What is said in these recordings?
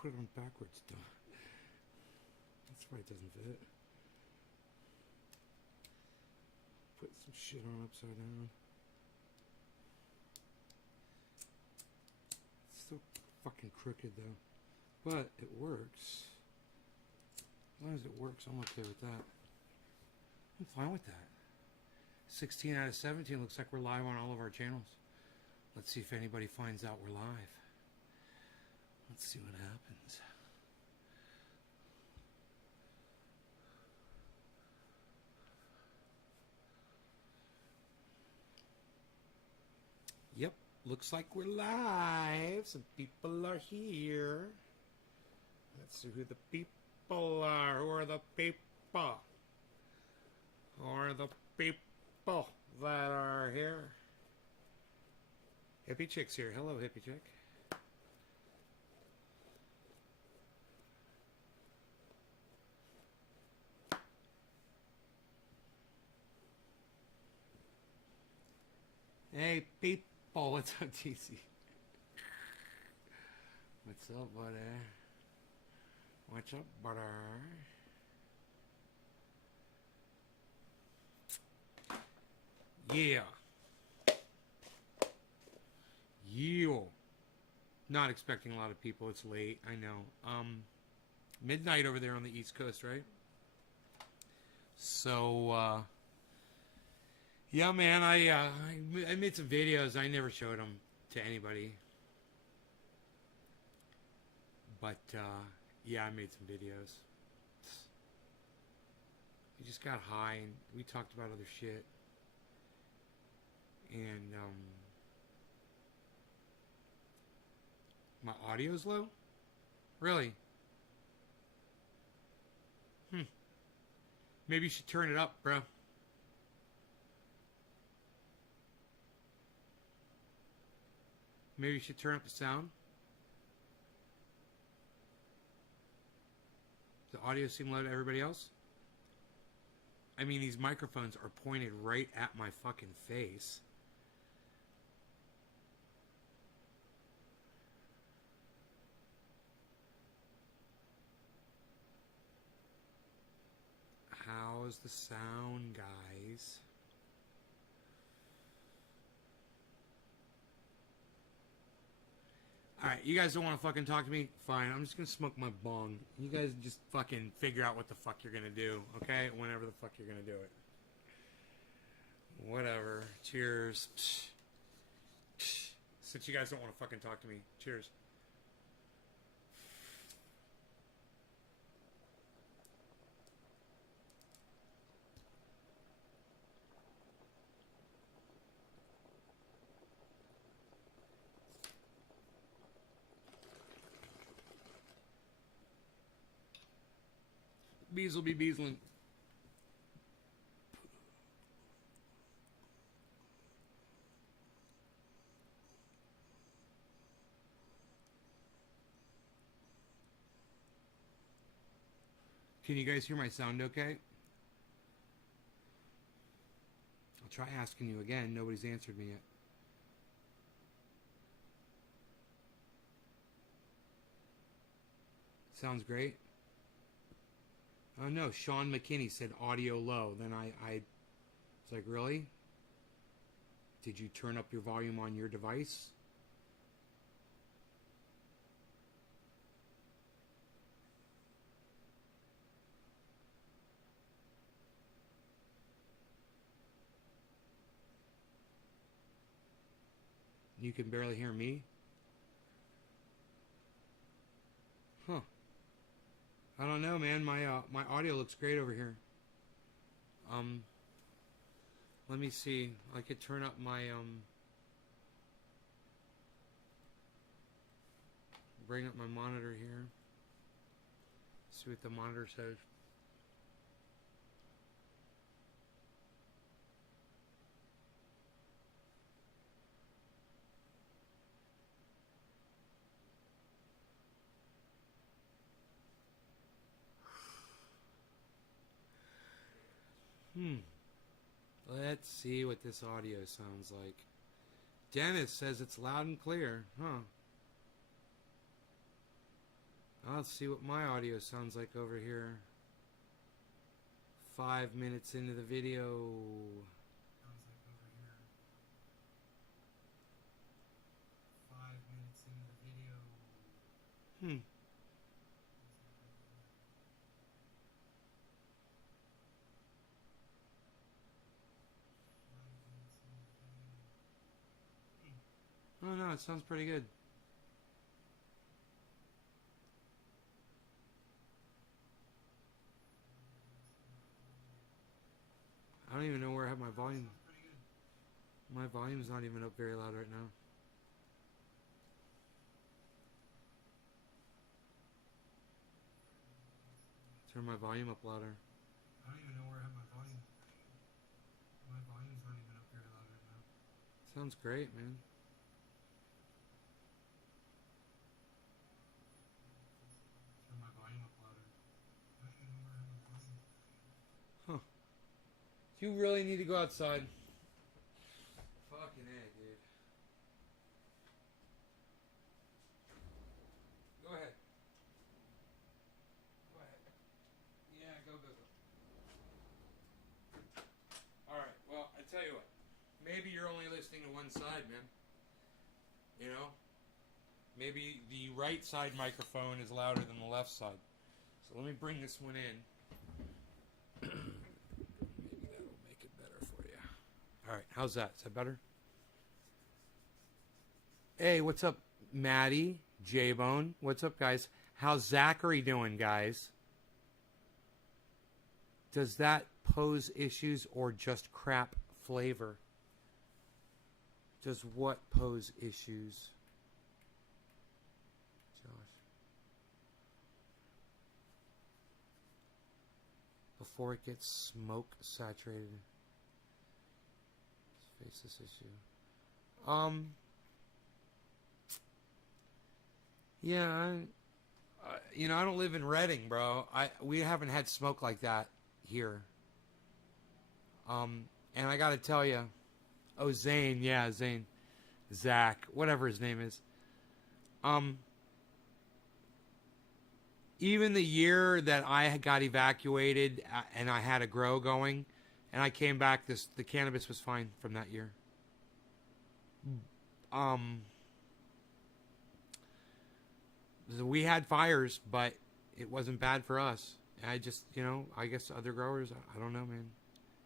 put it on backwards, though. That's why it doesn't fit. Put some shit on upside down. It's still fucking crooked, though. But it works. As long as it works, I'm okay with that. I'm fine with that. 16 out of 17 looks like we're live on all of our channels. Let's see if anybody finds out we're live. Let's see what happens. Yep, looks like we're live. Some people are here. Let's see who the people are. Who are the people? Who are the people that are here? Hippie Chick's here. Hello, Hippie Chick. Hey, people. What's up, TC? What's up, buddy? What's up, butter? Yeah. Yeah. Not expecting a lot of people. It's late. I know. Midnight over there on the East Coast, right? So, yeah, man, I made some videos. I never showed them to anybody. But, yeah, I made some videos. We just got high and we talked about other shit. And, my audio's low? Really? Maybe you should turn it up, bro. Maybe you should turn up the sound. Does the audio seem low to everybody else? I mean, these microphones are pointed right at my fucking face. How's the sound, guys? Alright, you guys don't want to fucking talk to me? Fine, I'm just gonna smoke my bong. You guys just fucking figure out what the fuck you're gonna do, okay? Whenever the fuck you're gonna do it. Whatever. Cheers. Since you guys don't want to fucking talk to me. Cheers. Bees will be beesling. Can you guys hear my sound okay? I'll try asking you again. Nobody's answered me yet. Sounds great. Oh no, Sean McKinney said audio low. Then I was like, really? Did you turn up your volume on your device? You can barely hear me? Huh. I don't know, man. My audio looks great over here. Let me see. I could turn up my bring up my monitor here. See what the monitor says. Let's see what this audio sounds like. Dennis says it's loud and clear. Huh. I'll see what my audio sounds like over here. 5 minutes into the video. Sounds like over here. 5 minutes into the video. Oh no, it sounds pretty good. I don't even know where I have my volume. My volume's not even up very loud right now. Turn my volume up louder. I don't even know where I have my volume. My volume's not even up very loud right now. Sounds great, man. Turn my volume up louder. I don't even know where I have my volume. Huh. You really need to go outside. Fucking A, dude. Go ahead. Go ahead. Yeah, go. Alright, well, I tell you what. Maybe you're only listening to one side, man. You know? Maybe the right side microphone is louder than the left side. So let me bring this one in. Maybe that'll make it better for you. Alright, how's that? Is that better? Hey, what's up, Maddie? J-Bone. What's up, guys? How's Zachary doing, guys? Does that pose issues or just crap flavor? Does what pose issues? Josh. Before it gets smoke saturated. Let's face this issue. Yeah, you know, I don't live in Reading, bro. We haven't had smoke like that here. And I gotta tell you, oh, Zane, yeah, Zane, Zach, whatever his name is. Even the year that I got evacuated and I had a grow going, and I came back, the cannabis was fine from that year. We had fires, but it wasn't bad for us. I just, you know, I guess other growers, I don't know, man.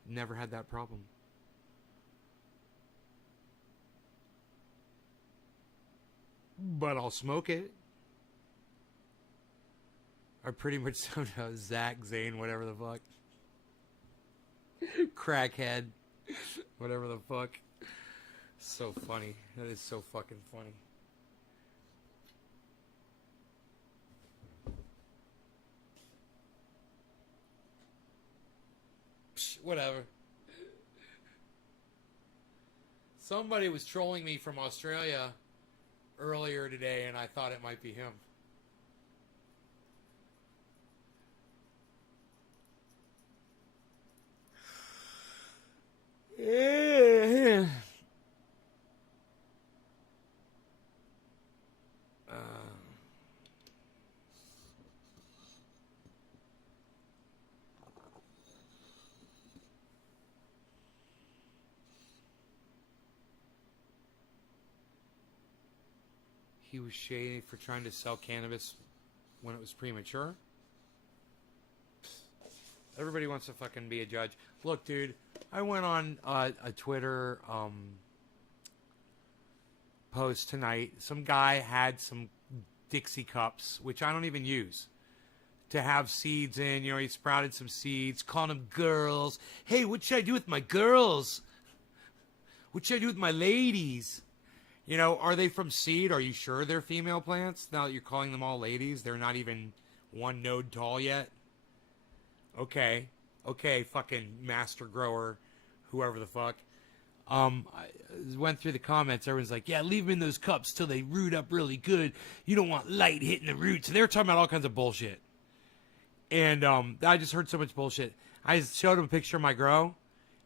Never had that problem. But I'll smoke it. I pretty much sound out Zach, Zane, whatever the fuck. Crackhead. Whatever the fuck. So funny. That is so fucking funny. Whatever. Somebody was trolling me from Australia earlier today, and I thought it might be him. Yeah. He was shady for trying to sell cannabis when it was premature. Everybody wants to fucking be a judge. Look, dude, I went on a Twitter post tonight. Some guy had some Dixie cups, which I don't even use, to have seeds in. You know, he sprouted some seeds, calling them girls. Hey, what should I do with my girls? What should I do with my ladies? You know, are they from seed? Are you sure they're female plants? Now that you're calling them all ladies, they're not even one node tall yet. Okay, fucking master grower, whoever the fuck. I went through the comments. Everyone's like, yeah, leave them in those cups till they root up really good. You don't want light hitting the roots. And they were talking about all kinds of bullshit. And I just heard so much bullshit. I showed him a picture of my grow.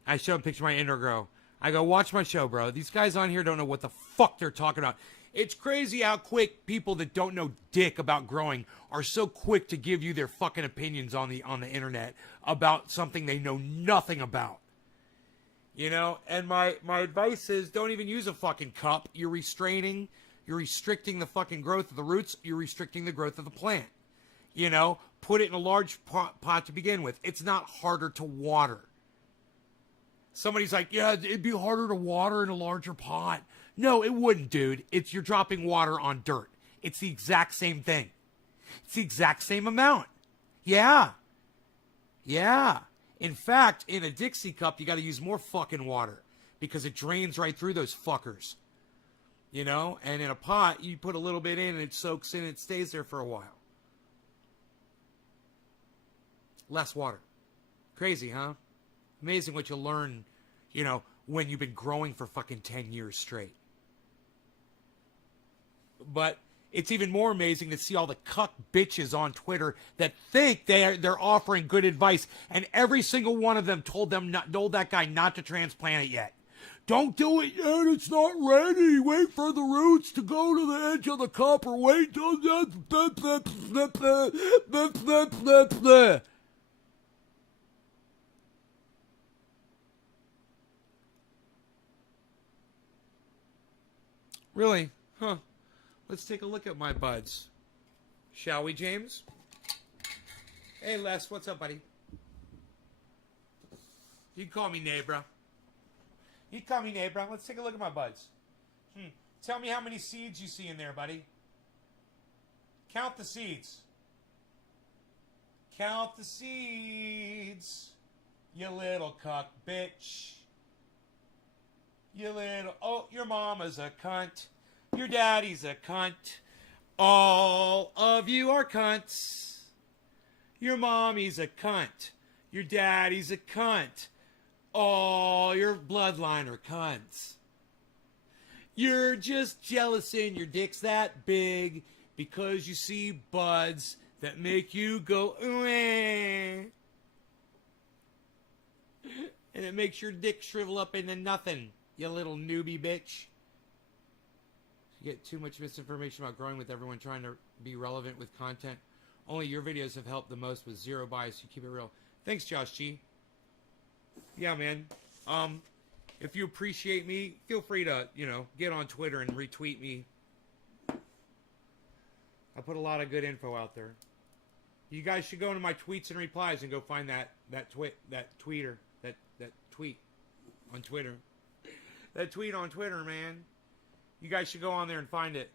I showed him a picture of my indoor grow. I go, watch my show, bro. These guys on here don't know what the fuck they're talking about. It's crazy how quick people that don't know dick about growing are so quick to give you their fucking opinions on the internet about something they know nothing about. You know, and my advice is don't even use a fucking cup. You're restricting the fucking growth of the roots. You're restricting the growth of the plant. You know, put it in a large pot to begin with. It's not harder to water. Somebody's like, yeah, it'd be harder to water in a larger pot. No, it wouldn't, dude. You're dropping water on dirt. It's the exact same thing. It's the exact same amount. Yeah. Yeah. In fact, in a Dixie cup, you got to use more fucking water because it drains right through those fuckers. You know? And in a pot, you put a little bit in and it soaks in and it stays there for a while. Less water. Crazy, huh? Amazing what you learn, you know, when you've been growing for fucking 10 years straight. But it's even more amazing to see all the cuck bitches on Twitter that think they're offering good advice, and every single one of them told that guy not to transplant it yet. Don't do it yet, it's not ready. Wait for the roots to go to the edge of the cup, or wait till Really? Huh. Let's take a look at my buds. Shall we, James? Hey, Les, what's up, buddy? You can call me Neighbor. You can call me Neighbor. Let's take a look at my buds. Tell me how many seeds you see in there, buddy. Count the seeds. Count the seeds. You little cuck bitch. You little... Oh, your mama's a cunt. Your daddy's a cunt. All of you are cunts. Your mommy's a cunt. Your daddy's a cunt. All your bloodline are cunts. You're just jealous and your dick's that big because you see buds that make you go, and it makes your dick shrivel up into nothing, you little newbie bitch. You get too much misinformation about growing with everyone trying to be relevant with content. Only your videos have helped the most with zero bias. You keep it real. Thanks, Josh G. Yeah, man. If you appreciate me, feel free to, get on Twitter and retweet me. I put a lot of good info out there. You guys should go into my tweets and replies and go find that tweet on Twitter. That tweet on Twitter, man. You guys should go on there and find it.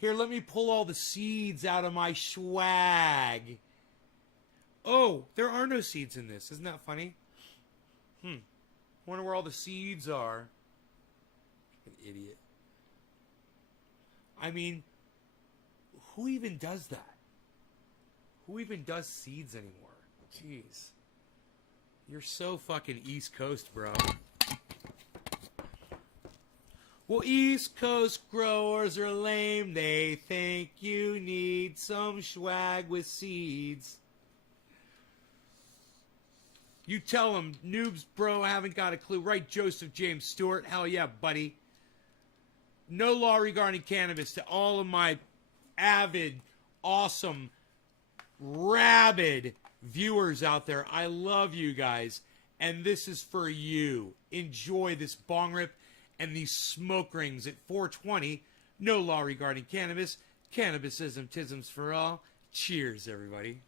Here, let me pull all the seeds out of my swag. Oh, there are no seeds in this. Isn't that funny? Wonder where all the seeds are. An idiot. I mean, who even does that? Who even does seeds anymore? Jeez. You're so fucking East Coast, bro. Well, East Coast growers are lame. They think you need some swag with seeds. You tell them, noobs, bro, haven't got a clue. Right, Joseph James Stewart? Hell yeah, buddy. No law regarding cannabis to all of my avid, awesome, rabid viewers out there. I love you guys, and this is for you. Enjoy this bong rip and these smoke rings at 420. No law regarding cannabis. Cannabisism, tisms for all. Cheers, everybody.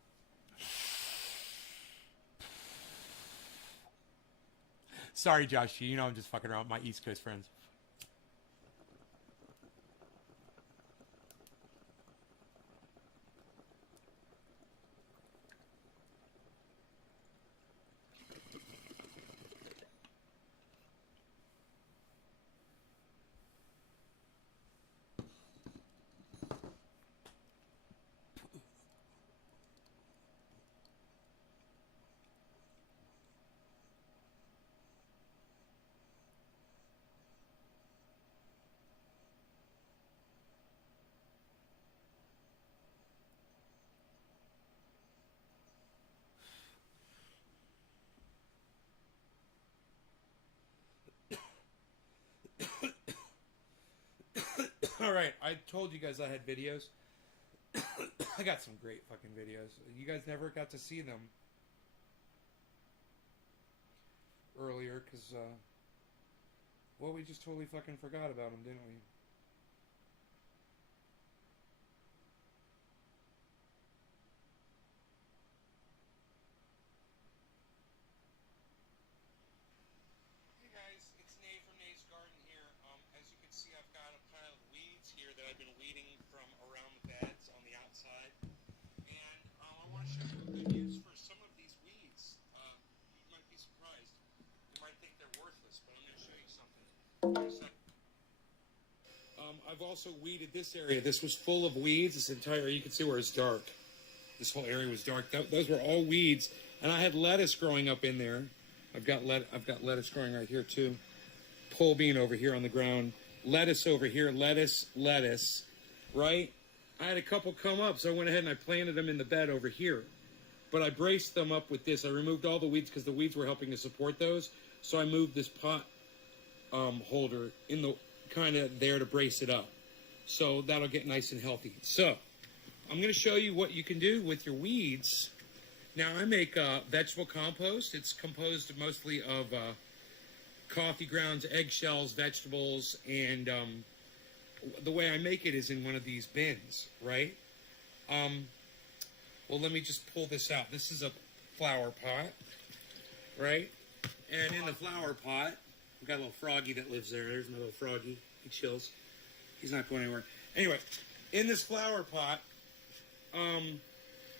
Sorry, Josh. I'm just fucking around with my East Coast friends. Alright, I told you guys I had videos. I got some great fucking videos. You guys never got to see them earlier because, well, we just totally fucking forgot about them, didn't we? Hey guys, it's Nate from Nate's Garden here. As you can see, I've got a pile of weeds here that I've been weeding from around the beds on the outside. And I want to show you a good use for some of these weeds. You might be surprised. You might think they're worthless, but I'm going to show you something. I've also weeded this area. This was full of weeds. This entire, you can see where it's dark. This whole area was dark. Those were all weeds. And I had lettuce growing up in there. I've got lettuce growing right here too. Pole bean over here on the ground. Lettuce over here. Lettuce. Right? I had a couple come up, so I went ahead and I planted them in the bed over here. But I braced them up with this. I removed all the weeds because the weeds were helping to support those. So I moved this pot holder in the kind of there to brace it up. So that'll get nice and healthy. So I'm going to show you what you can do with your weeds. Now I make vegetable compost. It's composed mostly of coffee grounds, eggshells, vegetables, and the way I make it is in one of these bins, right? Well, let me just pull this out. This is a flower pot, right? And in the flower pot, we've got a little froggy that lives there. There's my little froggy. He chills. He's not going anywhere. Anyway, in this flower pot,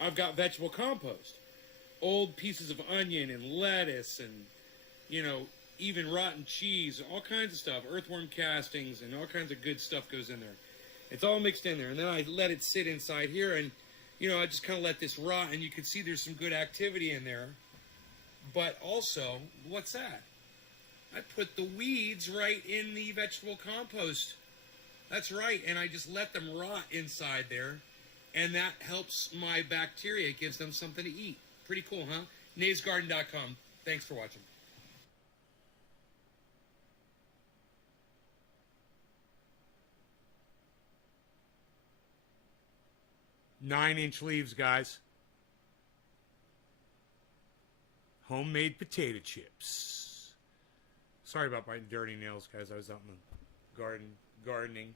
I've got vegetable compost. Old pieces of onion and lettuce and, you know, even rotten cheese, all kinds of stuff. Earthworm castings and all kinds of good stuff goes in there. It's all mixed in there. And then I let it sit inside here and, you know, I just kind of let this rot. And you can see there's some good activity in there. But also, what's that? I put the weeds right in the vegetable compost. That's right. And I just let them rot inside there. And that helps my bacteria. It gives them something to eat. Pretty cool, huh? NaysGarden.com. Thanks for watching. 9-inch leaves, guys. Homemade potato chips. Sorry about my dirty nails, guys. I was out in the garden gardening.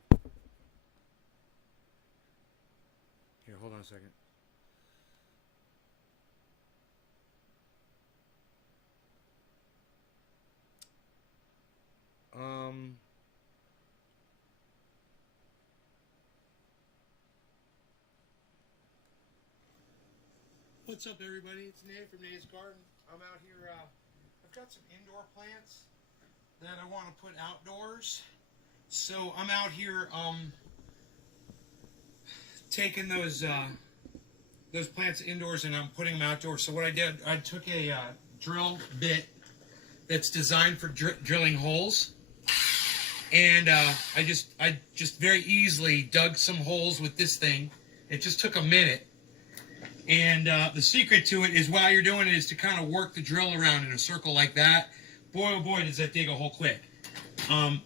Here, hold on a second. What's up, everybody? It's Nate from Nate's Garden. I'm out here. I've got some indoor plants that I want to put outdoors. So I'm out here taking those plants indoors and I'm putting them outdoors. So what I did, I took a drill bit that's designed for drilling holes, and I just very easily dug some holes with this thing. It just took a minute. And the secret to it is while you're doing it is to kind of work the drill around in a circle like that. Boy, oh boy, does that dig a hole quick. And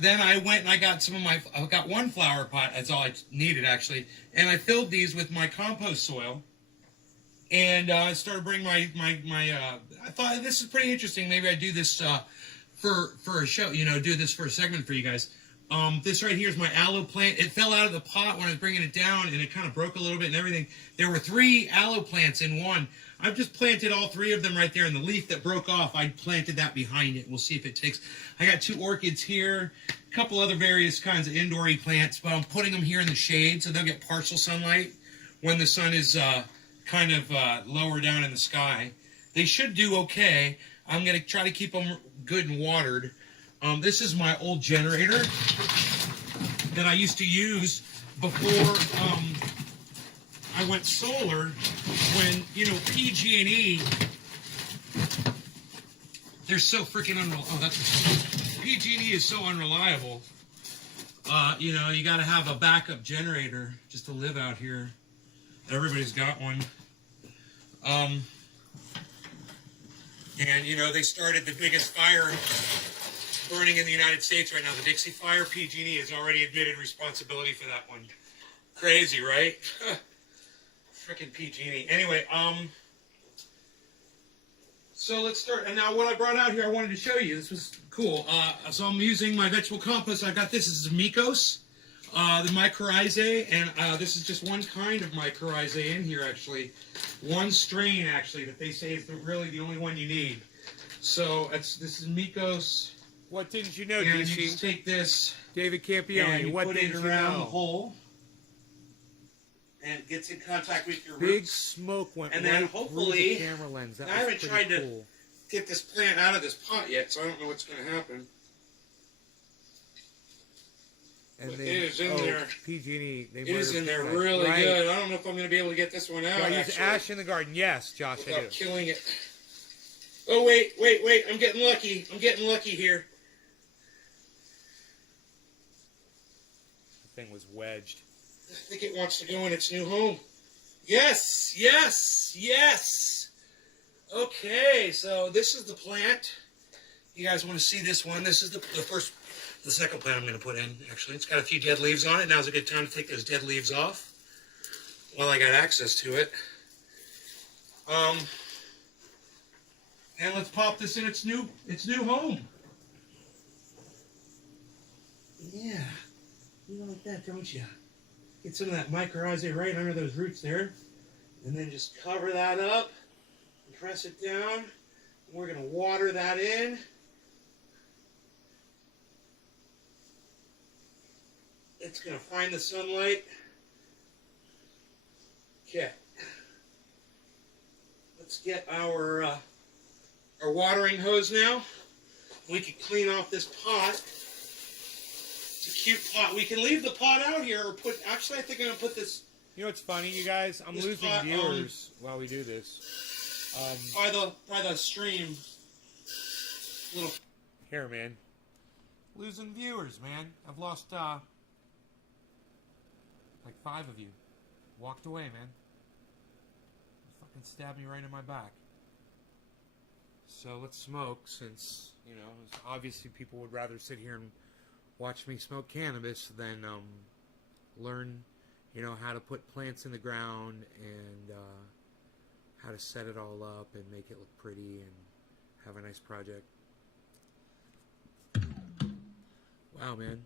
then I went and I got I got one flower pot, that's all I needed actually. And I filled these with my compost soil. And I started bringing I thought this is pretty interesting. Maybe I do this for a show, you know, do this for a segment for you guys. This right here is my aloe plant. It fell out of the pot when I was bringing it down, and it kind of broke a little bit and everything. There were 3 aloe plants in one. I've just planted all 3 of them right there, and the leaf that broke off, I planted that behind it. We'll see if it takes. I got 2 orchids here, a couple other various kinds of indoor plants, but I'm putting them here in the shade so they'll get partial sunlight when the sun is kind of lower down in the sky. They should do okay. I'm going to try to keep them good and watered. This is my old generator that I used to use before I went solar. When, you know, PG&E, they're so freaking unreliable. Oh, that's PG&E is so unreliable. You know, you got to have a backup generator just to live out here. Everybody's got one. And, you know, they started the biggest fire burning in the United States right now, the Dixie Fire. PG&E has already admitted responsibility for that one. Crazy, right? Freaking PG&E. Anyway, so let's start. And now what I brought out here, I wanted to show you. This was cool. So I'm using my vegetable compost. I got this. This is Mycos, the mycorrhizae, and this is just one kind of mycorrhizae in here, actually. One strain, actually, that they say is really the only one you need. So this is Mycos. What didn't you know, And DC? you just take this David and Campione, you what put did it you around the know? hole, and it gets in contact with your Big roots. smoke went And then right hopefully- through the camera lens. That I was haven't pretty tried to cool. get this plant out of this pot yet, so I don't know what's going to happen. And But they, it is in there. PG&E. They It is in there murdered- really right. good. I don't know if I'm going to be able to get this one out. Do I use actually, ash in the garden? Yes, Josh, I do. without killing it. Oh wait! I'm getting lucky. I'm getting lucky here. The thing was wedged. I think it wants to go in its new home. Yes. Okay, so this is the plant. You guys want to see this one? This is the second plant I'm going to put in. Actually, it's got a few dead leaves on it. Now's a good time to take those dead leaves off while I got access to it. And let's pop this in its new home. Yeah, you like that, don't you? Get some of that mycorrhizae right under those roots there, and then just cover that up and press it down. We're gonna water that in. It's gonna find the sunlight. Okay. Let's get our watering hose now. We can clean off this pot. It's a cute pot. We can leave the pot out here or put, actually I think I'm going to put this You know what's funny, you guys? I'm This losing pot, viewers while we do this. by the stream. Little. Here, man. Losing viewers, man. I've lost, like 5 of you. Walked away, man. Fucking stabbed me right in my back. So let's smoke, since, you know, obviously people would rather sit here and watch me smoke cannabis than learn, you know, how to put plants in the ground and how to set it all up and make it look pretty and have a nice project. Wow, man.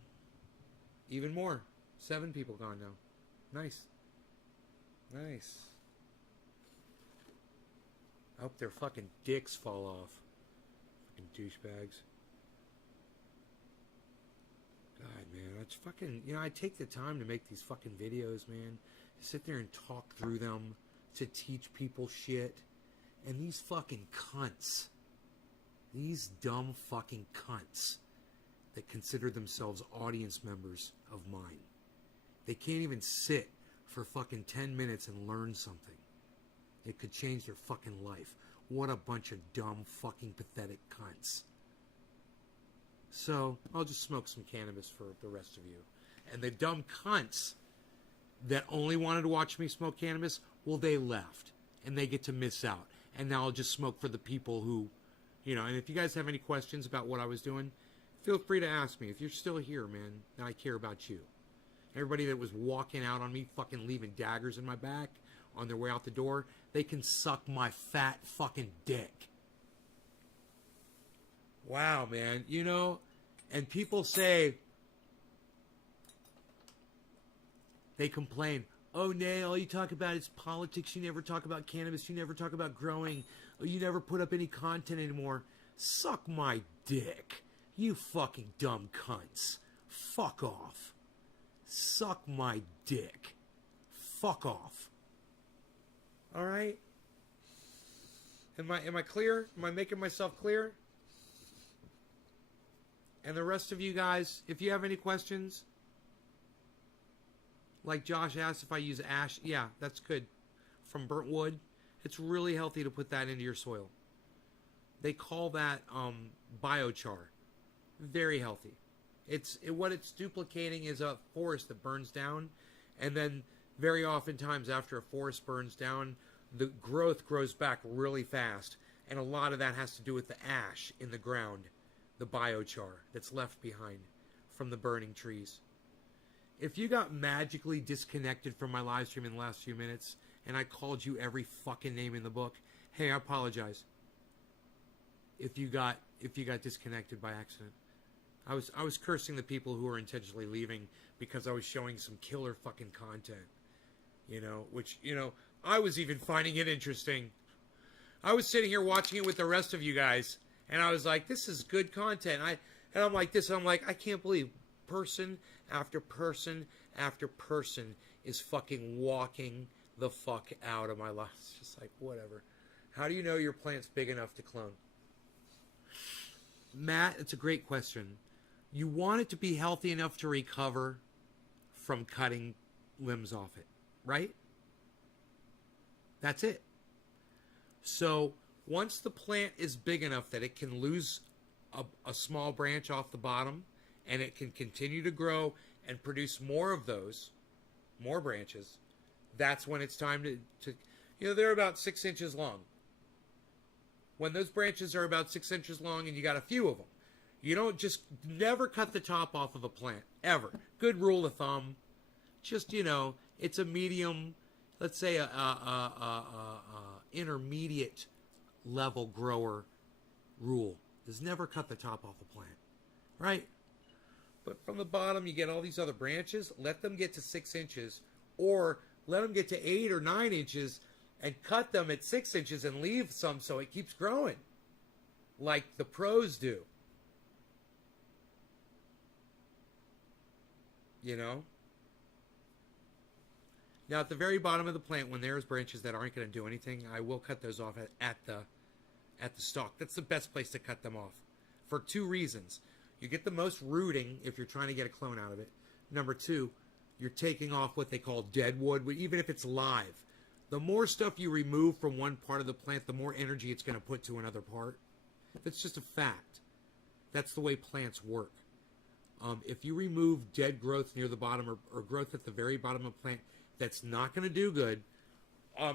Even more. 7 people gone now. Nice. Nice. I hope their fucking dicks fall off. Fucking douchebags. God, man. It's fucking... You know, I take the time to make these fucking videos, man. Sit there and talk through them to teach people shit. And these fucking cunts. These dumb fucking cunts that consider themselves audience members of mine. They can't even sit for fucking 10 minutes and learn something. It could change their fucking life. What a bunch of dumb, fucking pathetic cunts. So, I'll just smoke some cannabis for the rest of you. And the dumb cunts that only wanted to watch me smoke cannabis, well, they left. And they get to miss out. And now I'll just smoke for the people who, you know, and if you guys have any questions about what I was doing, feel free to ask me. If you're still here, man, then I care about you. Everybody that was walking out on me, fucking leaving daggers in my back on their way out the door, they can suck my fat fucking dick. Wow, man. You know, and people say, they complain, oh, Nay, all you talk about is politics. You never talk about cannabis. You never talk about growing. You never put up any content anymore. Suck my dick. You fucking dumb cunts. Fuck off. Suck my dick. Fuck off. All right? Am I clear? Am I making myself clear? And the rest of you guys, if you have any questions, like Josh asked if I use ash, yeah, that's good. From burnt wood, it's really healthy to put that into your soil. They call that biochar. Very healthy. What it's duplicating is a forest that burns down, and then very oftentimes after a forest burns down, the growth grows back really fast, and a lot of that has to do with the ash in the ground. the biochar that's left behind from the burning trees. If you got magically disconnected from my live stream in the last few minutes and I called you every fucking name in the book, hey, I apologize. If you got disconnected by accident. I was cursing the people who were intentionally leaving because I was showing some killer fucking content. You know, which, you know, I was even finding it interesting. I was sitting here watching it with the rest of you guys, and I was like, this is good content. I'm like this, and I'm like, I can't believe person after person after person is fucking walking the fuck out of my life. It's just like, whatever. How do you know your plant's big enough to clone? Matt, it's a great question. You want it to be healthy enough to recover from cutting limbs off it, right? That's it. So once the plant is big enough that it can lose a small branch off the bottom and it can continue to grow and produce more of those, more branches, that's when it's time to you know, they're about 6 inches long. When those branches are about 6 inches long and you got a few of them, you don't just never cut the top off of a plant, ever. Good rule of thumb. Just, you know, it's a medium, let's say a intermediate level grower rule. Is never cut the top off a plant, right? But from the bottom, you get all these other branches. Let them get to 6 inches, or let them get to 8 or 9 inches and cut them at 6 inches and leave some so it keeps growing, like the pros do. You know? Now, at the very bottom of the plant, when there's branches that aren't going to do anything, I will cut those off at the stalk. That's the best place to cut them off for 2 reasons. You get the most rooting if you're trying to get a clone out of it. Number 2, you're taking off what they call dead wood, even if it's live. The more stuff you remove from one part of the plant, the more energy it's going to put to another part. That's just a fact. That's the way plants work. If you remove dead growth near the bottom or growth at the very bottom of the plant, that's not going to do good.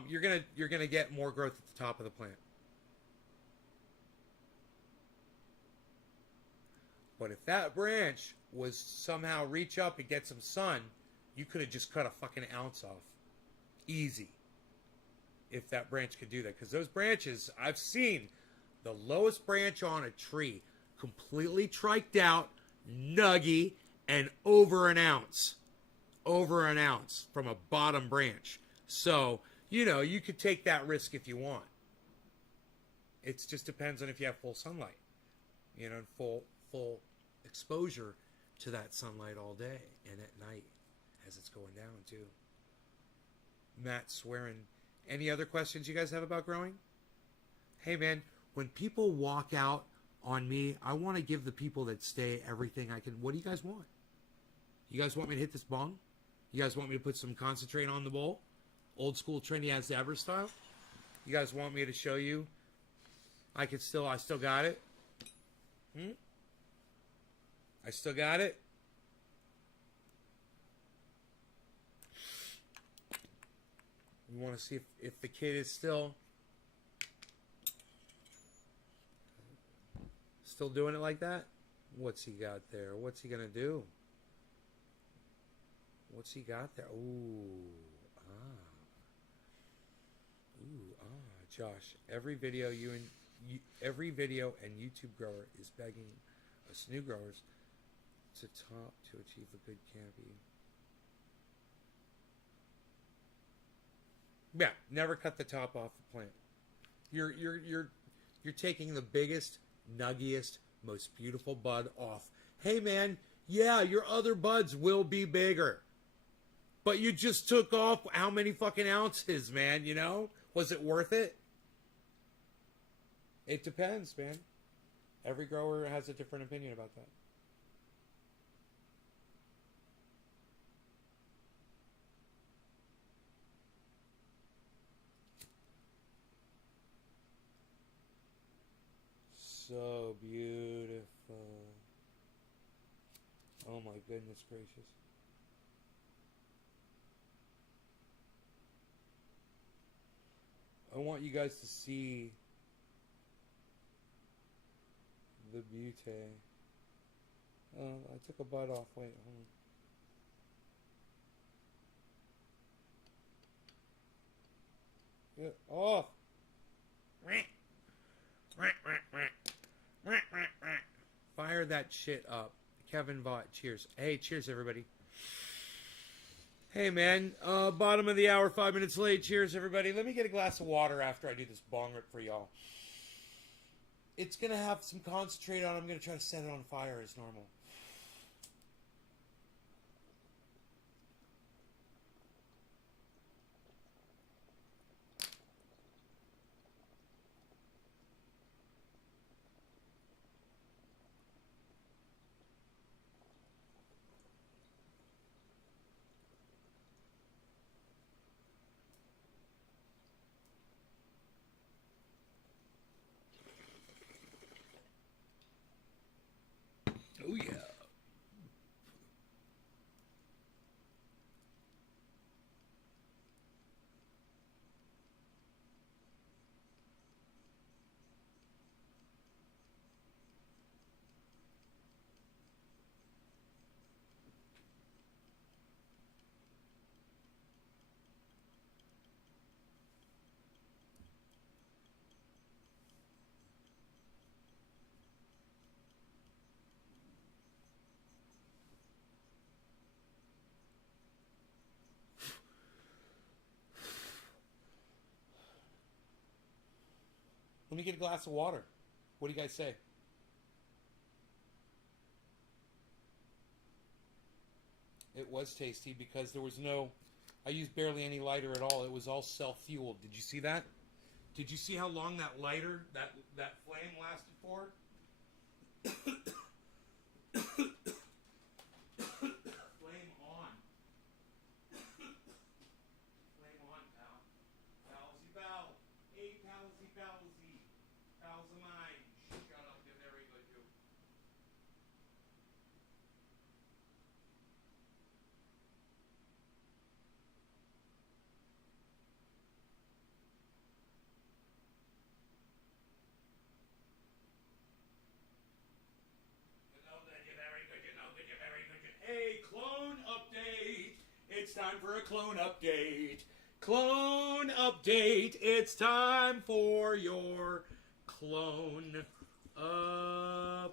You're gonna get more growth at the top of the plant. But if that branch was somehow reach up and get some sun, you could have just cut a fucking ounce off. Easy. If that branch could do that. Because those branches, I've seen the lowest branch on a tree completely triked out, nuggy, and over an ounce. Over an ounce from a bottom branch. So, you know, you could take that risk if you want. It just depends on if you have full sunlight. You know, full exposure to that sunlight all day and at night as it's going down too. Matt swearing. Any other questions you guys have about growing? Hey man, when people walk out on me, I want to give the people that stay everything I can. What do you guys want? You guys want me to hit this bong? You guys want me to put some concentrate on the bowl? Old school trendy as ever style? You guys want me to show you I still got it? I still got it? You want to see if the kid is still doing it like that? What's he got there? What's he gonna do? What's he got there? Josh, every video and YouTube grower is begging us new growers to achieve a good canopy. Yeah, never cut the top off the plant. You're taking the biggest, nuggiest, most beautiful bud off. Hey man, yeah, your other buds will be bigger. But you just took off how many fucking ounces, man, you know? Was it worth it? It depends, man. Every grower has a different opinion about that. So beautiful. Oh my goodness gracious. I want you guys to see the beauty. I took a bite off. Wait, hold on. Get off! Fire that shit up. Kevin Vaught, cheers. Hey, cheers, everybody. Hey, man. Bottom of the hour, 5 minutes late. Cheers, everybody. Let me get a glass of water after I do this bong rip for y'all. It's going to have some concentrate on it. I'm going to try to set it on fire as normal. Oh, yeah. Let me get a glass of water. What do you guys say? It was tasty because there was no... I used barely any lighter at all. It was all self-fueled. Did you see that? Did you see how long that lighter, that flame lasted for? Flame on. Flame on, pal. Palsy pal. Hey, palsy palsy. Pals of mine. Shut up, you're very good, you. You know that you're very good, you know that you're very good. Hey, clone update. It's time for a clone update. Clone update. It's time for your clone update.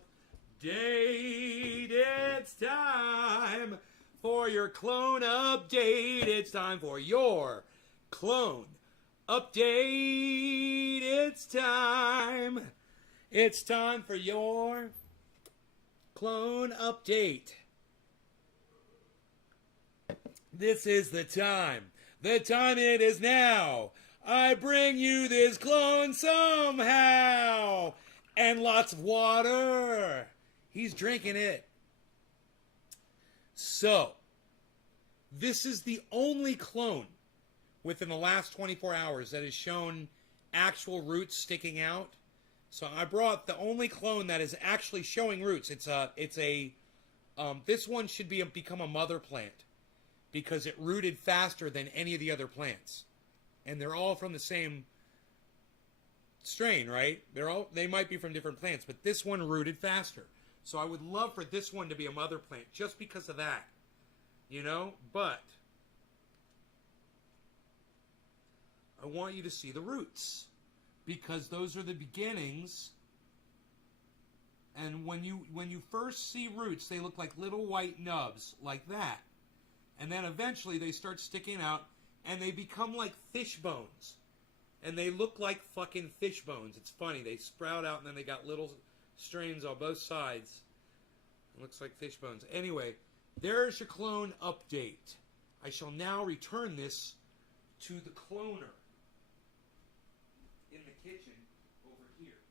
It's time for your clone update. It's time for your clone update. It's time. It's time for your clone update. This is the time. The time it is now. I bring you this clone somehow. And lots of water. He's drinking it. So, this is the only clone within the last 24 hours that has shown actual roots sticking out. So I brought the only clone that is actually showing roots. This one should become a mother plant because it rooted faster than any of the other plants. And they're all from the same strain, right? They might be from different plants, but this one rooted faster. So I would love for this one to be a mother plant just because of that. You know? But I want you to see the roots because those are the beginnings. And when you first see roots, they look like little white nubs like that. And then eventually they start sticking out and they become like fish bones. And they look like fucking fish bones. It's funny. They sprout out and then they got little strains on both sides. It looks like fish bones. Anyway, there's your clone update. I shall now return this to the cloner in the kitchen over here.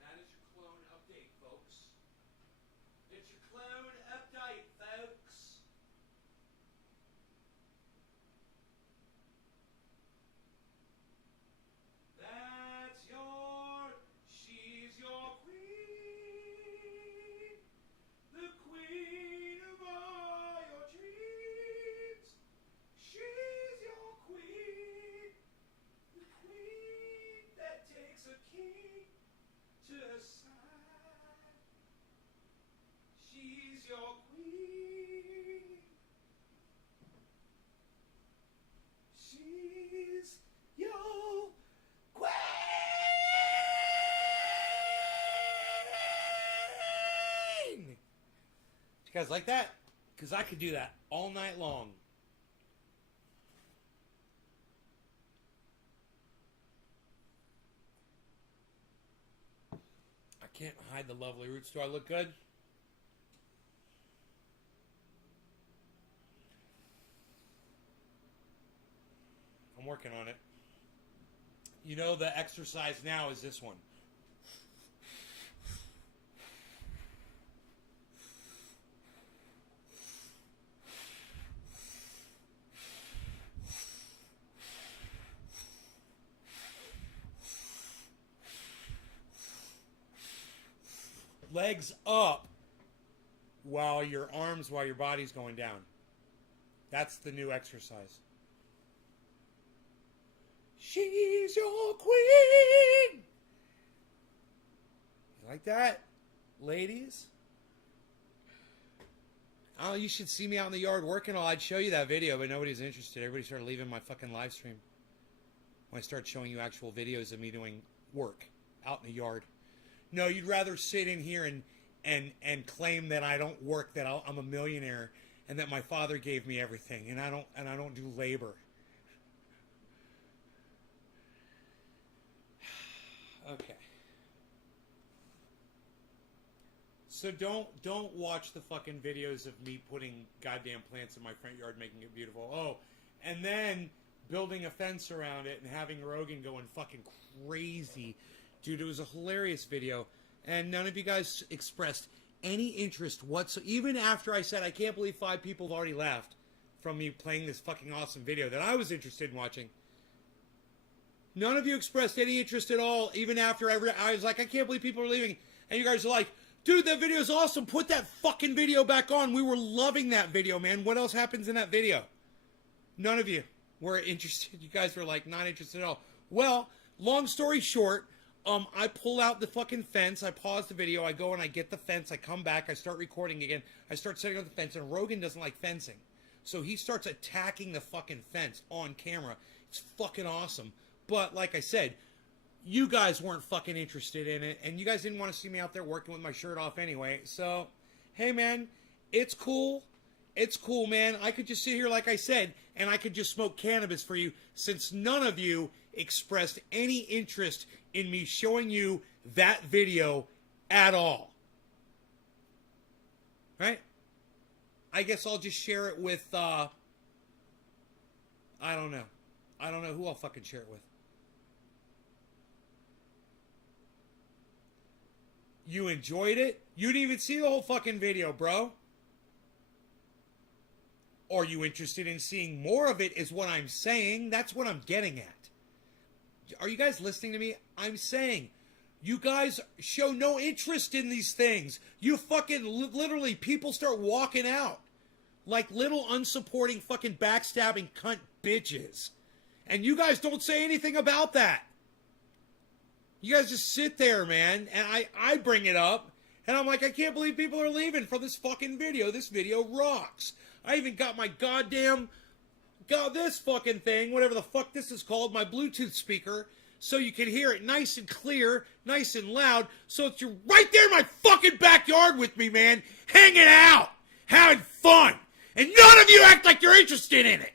That is your clone update, folks. It's your clone update, folks. She's your queen, the queen of all your dreams. She's your queen. You guys like that? Because I could do that all night long. I can't hide the lovely roots. Do I look good? I'm working on it. You know, the exercise now is this one. Legs up while your body's going down. That's the new exercise. She's your queen. You like that, ladies? Oh, you should see me out in the yard working all. I'd show you that video, but nobody's interested. Everybody started leaving my fucking live stream when I start showing you actual videos of me doing work out in the yard. No, you'd rather sit in here and claim that I don't work, that I'm a millionaire, and that my father gave me everything, and I don't do labor. Okay. So don't watch the fucking videos of me putting goddamn plants in my front yard, making it beautiful. Oh, and then building a fence around it and having Rogan going fucking crazy. Dude, it was a hilarious video, and none of you guys expressed any interest whatsoever. Even after I said, I can't believe 5 people have already left from me playing this fucking awesome video that I was interested in watching. None of you expressed any interest at all, even after I was like, I can't believe people are leaving. And you guys are like, dude, that video is awesome. Put that fucking video back on. We were loving that video, man. What else happens in that video? None of you were interested. You guys were like, not interested at all. Well, long story short, I pull out the fucking fence. I pause the video. I go and I get the fence. I come back. I start recording again. I start setting up the fence. And Rogan doesn't like fencing. So he starts attacking the fucking fence on camera. It's fucking awesome. But like I said, you guys weren't fucking interested in it. And you guys didn't want to see me out there working with my shirt off anyway. So, hey, man, it's cool. It's cool, man. I could just sit here, like I said, and I could just smoke cannabis for you, since none of you expressed any interest in me showing you that video at all. Right? I guess I'll just share it with, I don't know. I don't know who I'll fucking share it with. You enjoyed it? You didn't even see the whole fucking video, bro. Are you interested in seeing more of it is what I'm saying. That's what I'm getting at. Are you guys listening to me? I'm saying you guys show no interest in these things. You fucking literally, people start walking out like little unsupporting fucking backstabbing cunt bitches. And you guys don't say anything about that. You guys just sit there, man, and I bring it up, and I'm like, I can't believe people are leaving for this fucking video. This video rocks. I even got my this fucking thing, whatever the fuck this is called, my Bluetooth speaker, so you can hear it nice and clear, nice and loud, so that you're right there in my fucking backyard with me, man, hanging out, having fun, and none of you act like you're interested in it.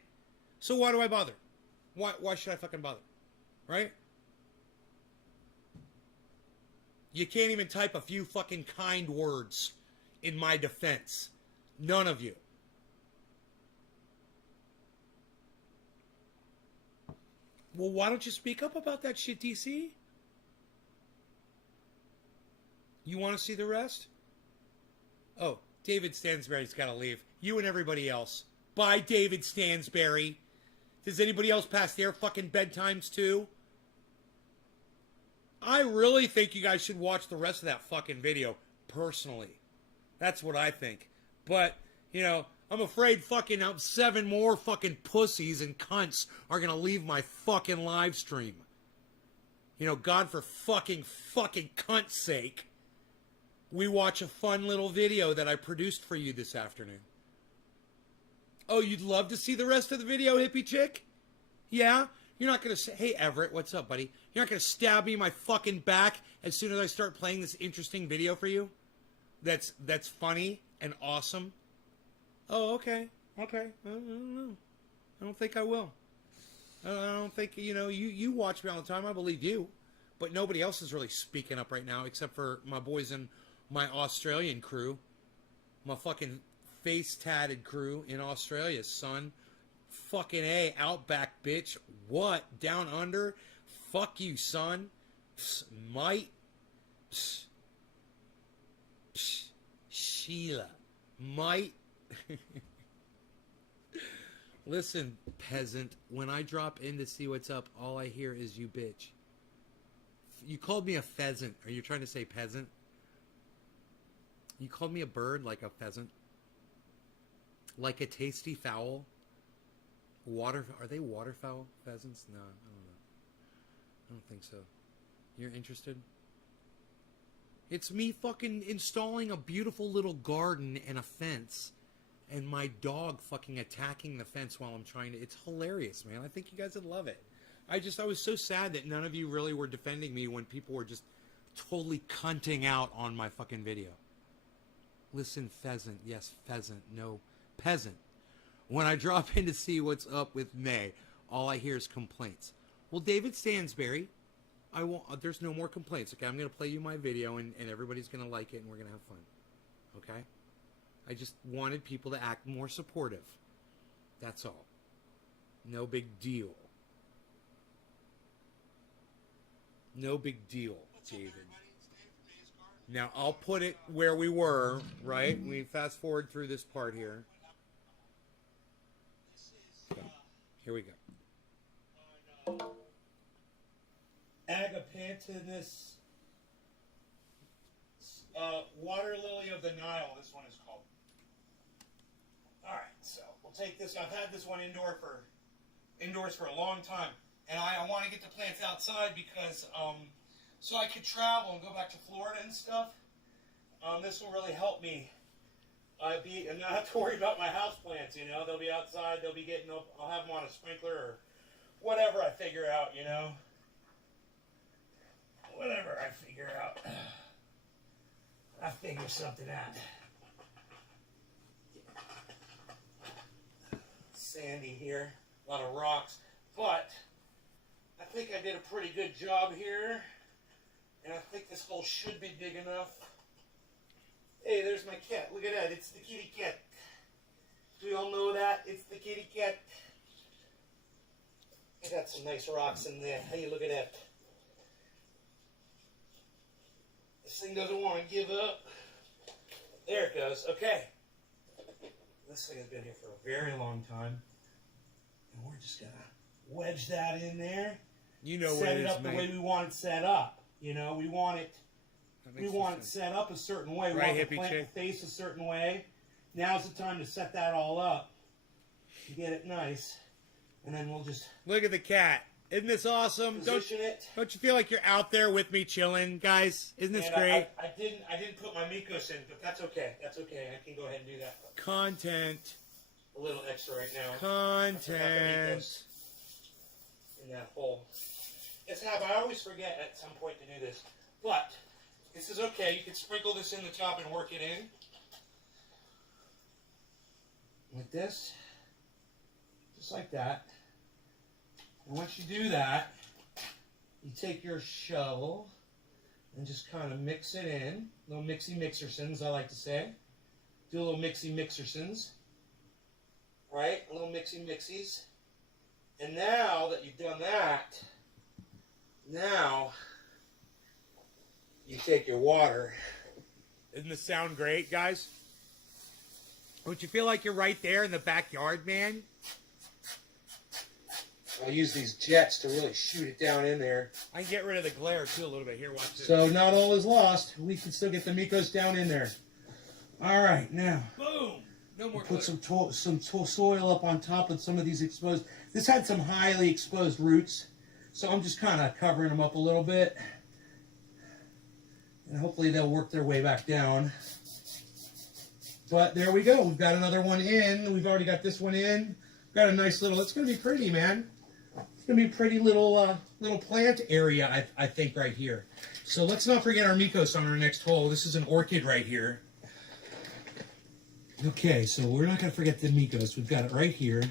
So why do I bother? Why should I fucking bother? Right? You can't even type a few fucking kind words in my defense. None of you. Well, why don't you speak up about that shit, DC? You want to see the rest? Oh, David Stansberry's got to leave. You and everybody else. Bye, David Stansberry. Does anybody else pass their fucking bedtimes too? I really think you guys should watch the rest of that fucking video, personally. That's what I think. But, you know, I'm afraid fucking 7 more fucking pussies and cunts are going to leave my fucking live stream. You know, God for fucking cunt's sake. We watch a fun little video that I produced for you this afternoon. Oh, you'd love to see the rest of the video, hippie chick? Yeah? You're not going to say, hey, Everett, what's up, buddy? You're not going to stab me in my fucking back as soon as I start playing this interesting video for you? That's funny and awesome? Oh, okay. Okay. I don't know. I don't think I will. I don't think, you watch me all the time. I believe you. But nobody else is really speaking up right now except for my boys in my Australian crew. My fucking face-tatted crew in Australia, son. Fucking A, outback, bitch. What? Down under? Fuck you, son. Psst, mate. Psst. Psst. Sheila. Mate. Listen, peasant. When I drop in to see what's up, all I hear is you bitch. You called me a pheasant. Are you trying to say peasant? You called me a bird like a pheasant? Like a tasty fowl? Are they waterfowl pheasants? No, I don't know. I don't think so. You're interested? It's me fucking installing a beautiful little garden and a fence, and my dog fucking attacking the fence while I'm trying to... It's hilarious, man. I think you guys would love it. I was so sad that none of you really were defending me when people were just totally cunting out on my fucking video. Listen, pheasant. Yes, pheasant. No, peasant. When I drop in to see what's up with May, all I hear is complaints. Well, David Stansberry, there's no more complaints. Okay, I'm going to play you my video, and everybody's going to like it, and we're going to have fun. Okay? I just wanted people to act more supportive. That's all. No big deal. No big deal, David. Now, I'll put it where we were, right? We fast forward through this part here. So, here we go. Agapanthus, water lily of the Nile, this one is called. Alright, so we'll take this. I've had this one indoors for a long time. And I want to get the plants outside because, so I could travel and go back to Florida and stuff. This will really help me. And not have to worry about my house plants, They'll be outside, they'll be getting up. I'll have them on a sprinkler or whatever I figure out, Whatever I figure out. I figure something out. Sandy here, a lot of rocks, but I think I did a pretty good job here, and I think this hole should be big enough. Hey, there's my cat. Look at that. It's the kitty cat. Do you all know that? It's the kitty cat. I got some nice rocks in there. Hey, look at that. This thing doesn't want to give up. There it goes. Okay. This thing has been here for a very long time. And we're just going to wedge that in there. You know what it is, set it up the way we want it set up. We want it set up a certain way. We want the plant to face a certain way. Now's the time to set that all up. Get it nice. And then we'll just... Look at the cat. Isn't this awesome? Don't you feel like you're out there with me chilling, guys? Isn't this great? I didn't put my Mikos in, but that's okay. That's okay. I can go ahead and do that. Content. A little extra right now. Content. In that hole. I always forget at some point to do this. But this is okay. You can sprinkle this in the top and work it in. Like this. Just like that. And once you do that, you take your shovel and just kind of mix it in. Little mixy-mixersons, I like to say. Do a little mixy-mixersons. Right? A little mixy-mixies. And now that you've done that, now you take your water. Doesn't this sound great, guys? Don't you feel like you're right there in the backyard, man? I'll use these jets to really shoot it down in there. I can get rid of the glare, too, a little bit. Here, watch this. So not all is lost. We can still get the Mikos down in there. All right, now. Boom! No more glare. Put some soil up on top of some of these exposed. This had some highly exposed roots, so I'm just kind of covering them up a little bit. And hopefully they'll work their way back down. But there we go. We've got another one in. We've already got this one in. Got a nice little, it's going to be pretty, man. It's going to be a pretty little plant area, I think, right here. So let's not forget our Mikos on our next hole. This is an orchid right here. Okay, so we're not going to forget the Mikos. We've got it right here.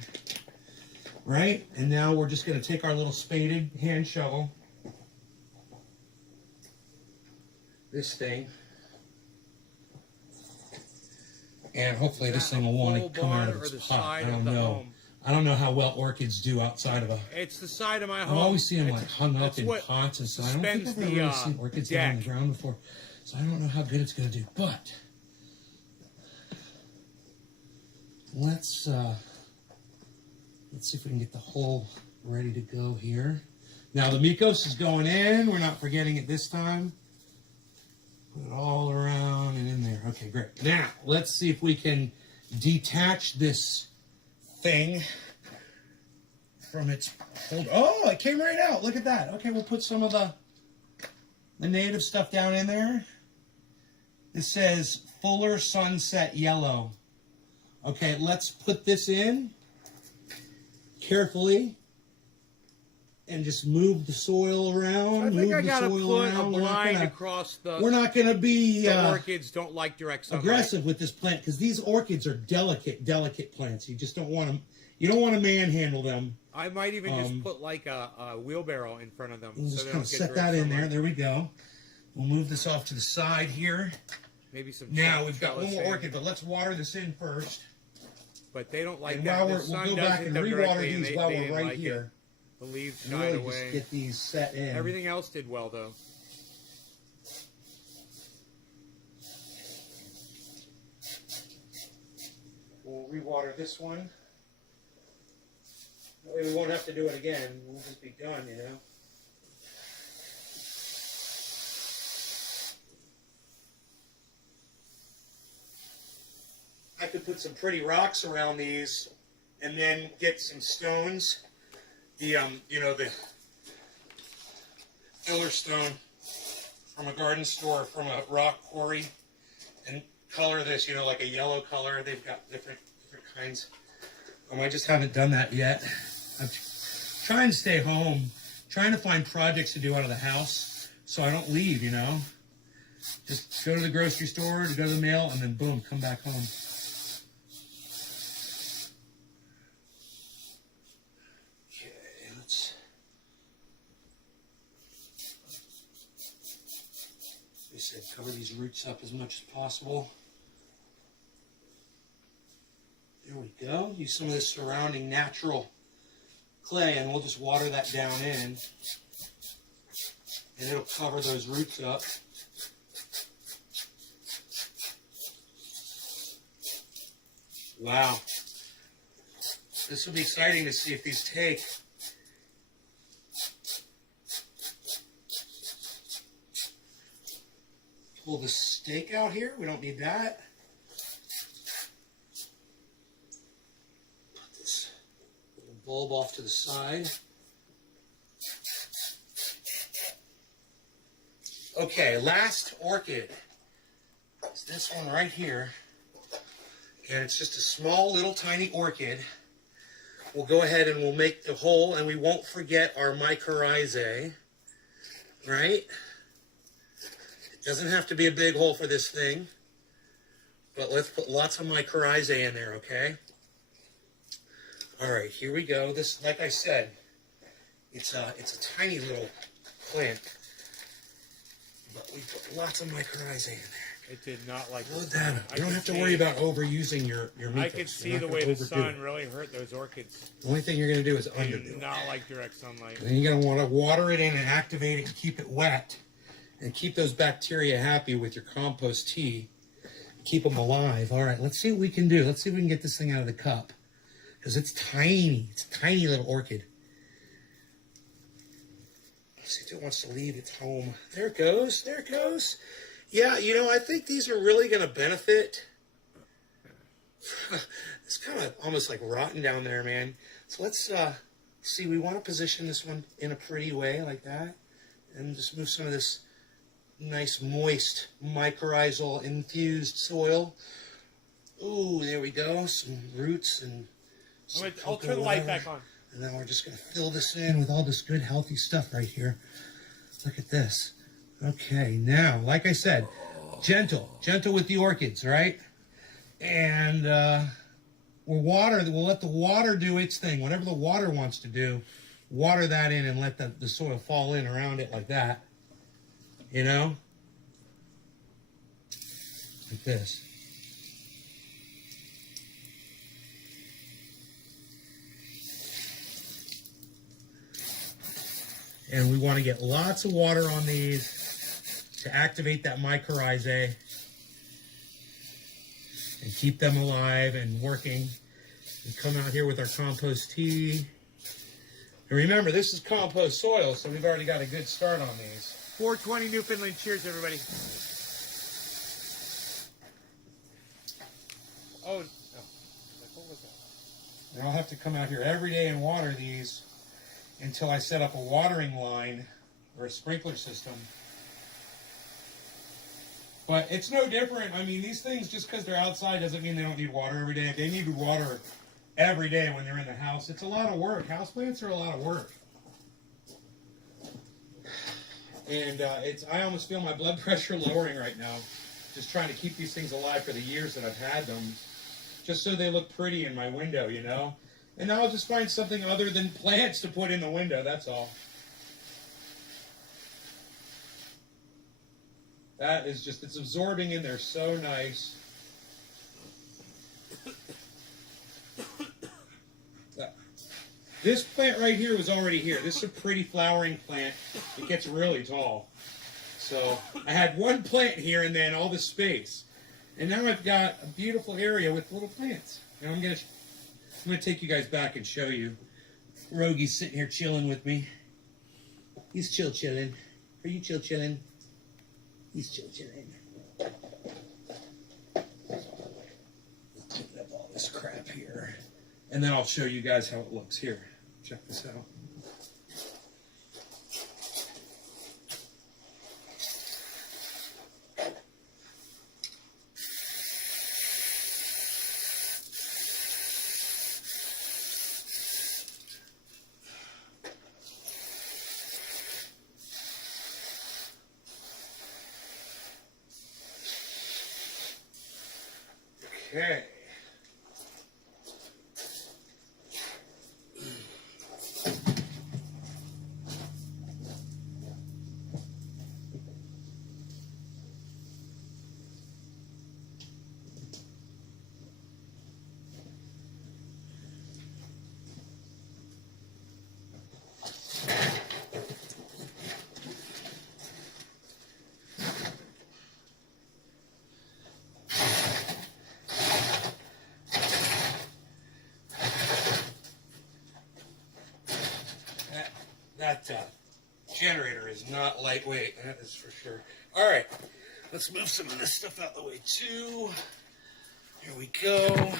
Right? And now we're just going to take our little spaded hand shovel. This thing. And hopefully this thing will want to come out of its pot. I don't know. I don't know how well orchids do outside of a... It's the side of my I home. always see them like hung up in pots and stuff. I don't think I've ever really seen orchids down on the ground before. So I don't know how good it's going to do. But let's see if we can get the hole ready to go here. Now the Mikos is going in. We're not forgetting it this time. Put it all around and in there. Okay, great. Now let's see if we can detach this thing from its hold. Oh, it came right out. Look at that. Okay, we'll put some of the native stuff down in there. This says Fuller Sunset Yellow. Okay, let's put this in carefully and just move the soil around. I think I gotta put a blind across the... We're not going to be... the orchids don't like direct sunlight. Aggressive with this plant because these orchids are delicate plants. You just don't want them... You don't want to manhandle them. I might even just put like a wheelbarrow in front of them. We'll so just they kind don't of get set direct that in sunlight. there. There we go. We'll move this off to the side here. Maybe some... Now we've got one more trellising. orchid, but let's water this in first. But they don't like And that. while The we'll sun go does back hit and them rewater directly, and these they while didn't we're right like it. here. The leaves And shied really away. just get these set in. Everything else did well, though. We'll rewater this one. That way we won't have to do it again. We'll just be done, you know. I could put some pretty rocks around these and then get some stones. The, you know, the filler stone from a garden store, from a rock quarry, and color this, you know, like a yellow color. They've got different kinds. I just haven't done that yet. I'm trying to stay home, trying to find projects to do out of the house so I don't leave, you know. Just go to the grocery store, to go to the mail, and then boom, come back home. Okay, let's... We said cover these roots up as much as possible. There we go. Use some of this surrounding natural clay, and we'll just water that down in, and it'll cover those roots up. Wow. This will be exciting to see if these take. Pull the stake out here. We don't need that. Put this little bulb off to the side. Okay, last orchid. It's this one right here. And it's just a small little tiny orchid. We'll go ahead and we'll make the hole, and we won't forget our mycorrhizae, right? It doesn't have to be a big hole for this thing, but let's put lots of mycorrhizae in there, okay? All right, here we go. This, like I said, it's a tiny little plant, but we put lots of mycorrhizae in there. It did not like the Load sun. that up. You don't have to worry about overusing your I Mikos. could see You're the not way gonna the overdo sun it. really hurt those orchids. The only thing you're going to do is They underdo do it. not like direct sunlight. And then you're going to want to water it in and activate it and keep it wet. And keep those bacteria happy with your compost tea. Keep them alive. All right, let's see what we can do. Let's see if we can get this thing out of the cup. Because it's tiny. It's a tiny little orchid. Let's see if it wants to leave its home. There it goes. There it goes. Yeah, you know, I think these are really going to benefit. It's kind of almost like rotten down there, man. So let's see. We want to position this one in a pretty way like that. And just move some of this nice, moist, mycorrhizal infused soil. Ooh, there we go. Some roots and some I'll cocoa turn the light water. back on. And then we're just going to fill this in with all this good, healthy stuff right here. Look at this. Okay, now, like I said, gentle with the orchids, right? And we'll let the water do its thing. Whatever the water wants to do, water that in and let the soil fall in around it like that. You know? Like this. And we want to get lots of water on these to activate that mycorrhizae and keep them alive and working. We come out here with our compost tea. And remember, this is compost soil, so we've already got a good start on these. 420 Newfoundland. Cheers, everybody. Oh, what was that? And I'll have to come out here every day and water these until I set up a watering line or a sprinkler system. But it's no different. I mean, these things, just because they're outside doesn't mean they don't need water every day. They need water every day when they're in the house. It's a lot of work. Houseplants are a lot of work. And I almost feel my blood pressure lowering right now, just trying to keep these things alive for the years that I've had them, just so they look pretty in my window, you know? And now I'll just find something other than plants to put in the window, that's all. That is just, it's absorbing in there so nice. This plant right here was already here. This is a pretty flowering plant. It gets really tall. So I had one plant here and then all this space. And now I've got a beautiful area with little plants. And I'm gonna take you guys back and show you. Rogy's sitting here chilling with me. He's chilling. Are you chilling? He's chilling. Clean up all this crap here. And then I'll show you guys how it looks here. Check this out. Okay. That generator is not lightweight, that is for sure. All right, let's move some of this stuff out of the way too. Here we go.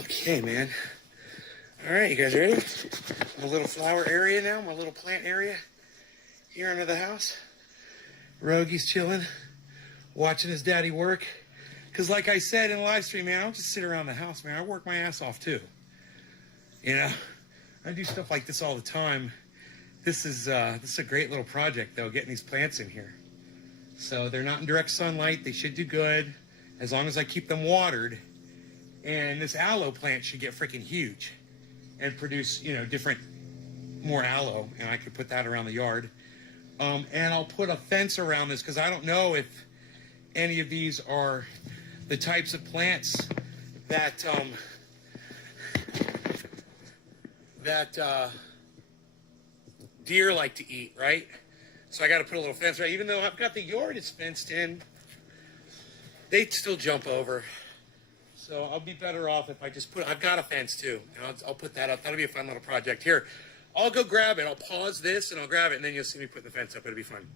Okay, man. All right, you guys ready? My little flower area now, my little plant area here under the house. Rogy's chilling, watching his daddy work. Because like I said in the live stream, man, I don't just sit around the house, man. I work my ass off too. You know, I do stuff like this all the time. This is a great little project, though, getting these plants in here. So they're not in direct sunlight. They should do good as long as I keep them watered. And this aloe plant should get freaking huge and produce, you know, more aloe. And I could put that around the yard. And I'll put a fence around this because I don't know if any of these are the types of plants that deer like to eat, right? So I got to put a little fence right. Even though I've got the yard is fenced in, they'd still jump over. So I'll be better off if I just I've got a fence too. And I'll put that up. That'll be a fun little project. Here, I'll go grab it. I'll pause this and I'll grab it, and then you'll see me put the fence up. It'll be fun.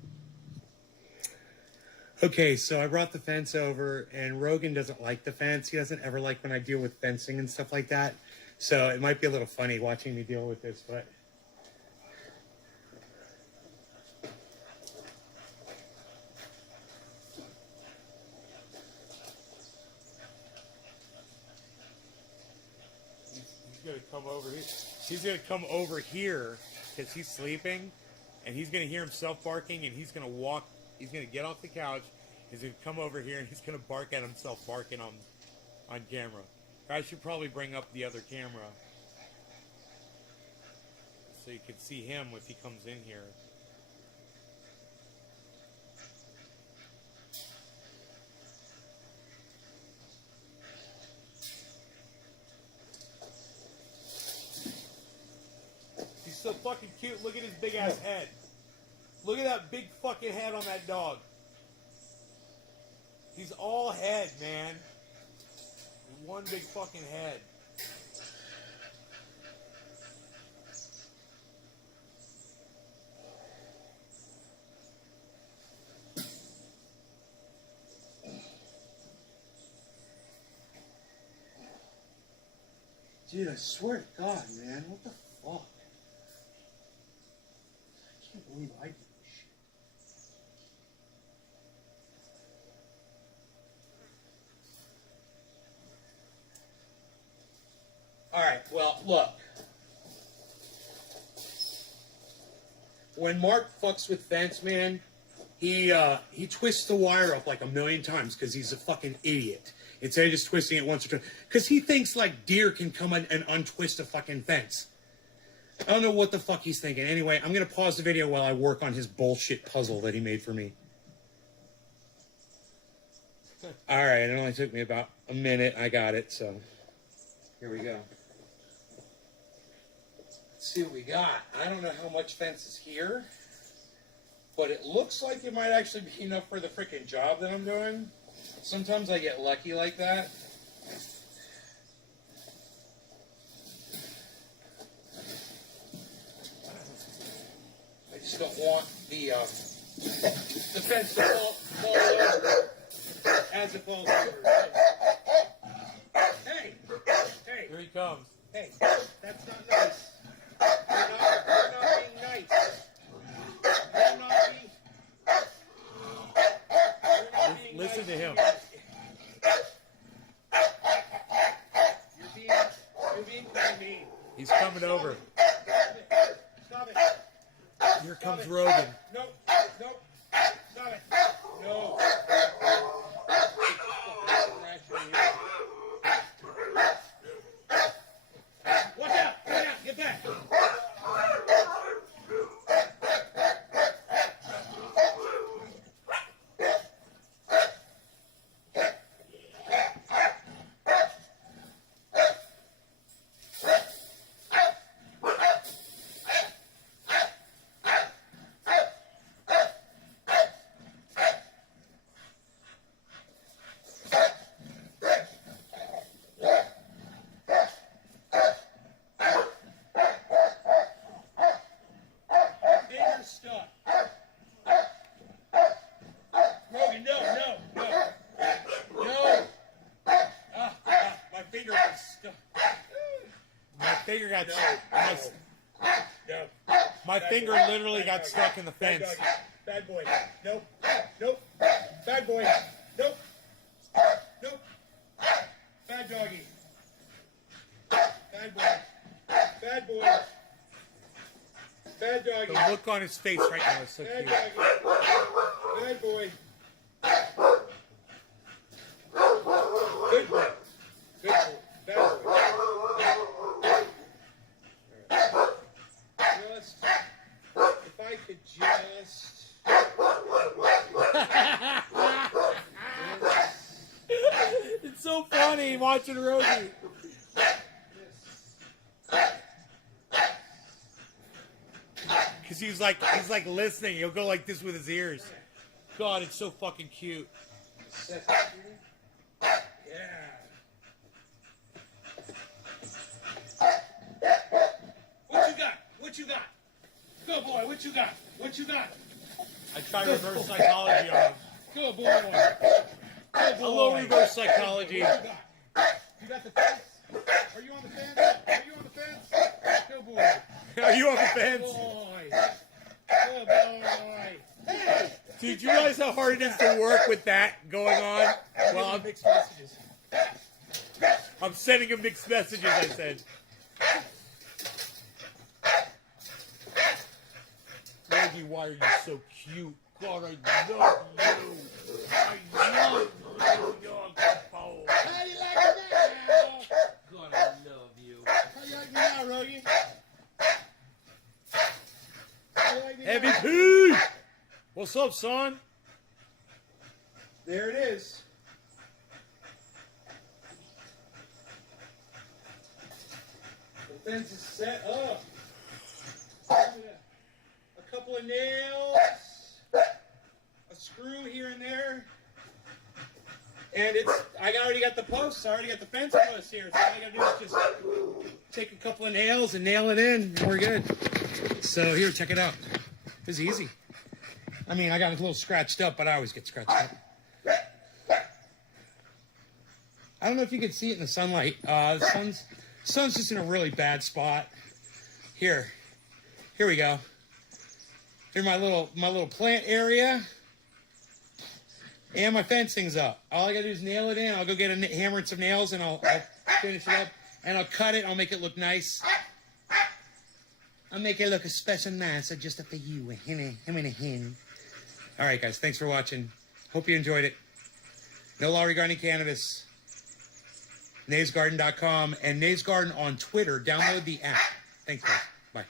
Okay, so I brought the fence over, and Rogan doesn't like the fence. He doesn't ever like when I deal with fencing and stuff like that. So it might be a little funny watching me deal with this, but... He's going to come over here. He's going to come over here because he's sleeping. and he's gonna hear himself barking, and he's gonna walk. He's gonna get off the couch. He's gonna come over here, and he's gonna bark at himself barking on camera. I should probably bring up the other camera so you can see him if he comes in here. He's so fucking cute. Look at his big ass head. Look at that big fucking head on that dog. He's all head, man. One big fucking head. Dude, I swear to God, man, what the fuck? I can't believe I did this shit. Alright, well, look. When Mark fucks with Fence, man, he twists the wire up like a million times because he's a fucking idiot. Instead of just twisting it once or twice. Because he thinks like deer can come in and untwist a fucking fence. I don't know what the fuck he's thinking. Anyway, I'm going to pause the video while I work on his bullshit puzzle that he made for me. Alright, it only took me about a minute. I got it, so here we go. Let's see what we got. I don't know how much fence is here, but it looks like it might actually be enough for the freaking job that I'm doing. Sometimes I get lucky like that. I just don't want the fence to fall over as it falls over. Hey! Hey! Here he comes. Hey! That's not nice. You're not being nice. You're not being Listen to him. You're being kind of mean. He's coming over. Stop it. Here comes Rogan. Nope. Nope. Stop it. No. Watch out. Watch out. Get back. My finger literally got stuck in the fence. Bad boy. Nope. Nope. Bad boy. Nope. Nope. Bad doggy. Bad boy. Bad boy. Bad doggy. The look on his face right now is so Bad cute. doggy. Bad boy. Good boy. Good boy. Bad boy. Just, if I could just. It's so funny watching Rosie. Cause he's like listening. He'll go like this with his ears. God, it's so fucking cute. What you got? What you got? Good boy. What you got? What you got? I try reverse psychology on him. Good boy. Good boy. A little reverse psychology. What you got? You got the fence? Are you on the fence? Are you on the fence? Good boy. Are you on the Good fence? boy. Good boy. Hey! Dude, you realize how hard it is to work with that going on? Well, Mixed messages. I'm sending him mixed messages, I said. Reggie, me why are you so cute. God, I love you. I love you, dog. Oh. How you like it now? God, I love you. How you like me now, Rogie? How you like me Heavy now? P! What's up, son? There it is. The fence is set up. A couple of nails, a screw here and there, and I already got the posts. I already got the fence posts here. So all I gotta do is just take a couple of nails and nail it in, and we're good. So here, check it out. This is easy. I mean, I got it a little scratched up, but I always get scratched up. I don't know if you can see it in the sunlight. The sun's just in a really bad spot. Here we go. Here's my little plant area, and my fencing's up. All I gotta do is nail it in. I'll go get a hammer and some nails, and I'll finish it up, and I'll cut it. I'll make it look nice. I'll make it look especially nice, just for you, him and a hen. All right, guys, thanks for watching. Hope you enjoyed it. No law regarding cannabis. NaysGarden.com and Nays Garden on Twitter. Download the app. Thanks, guys. Bye.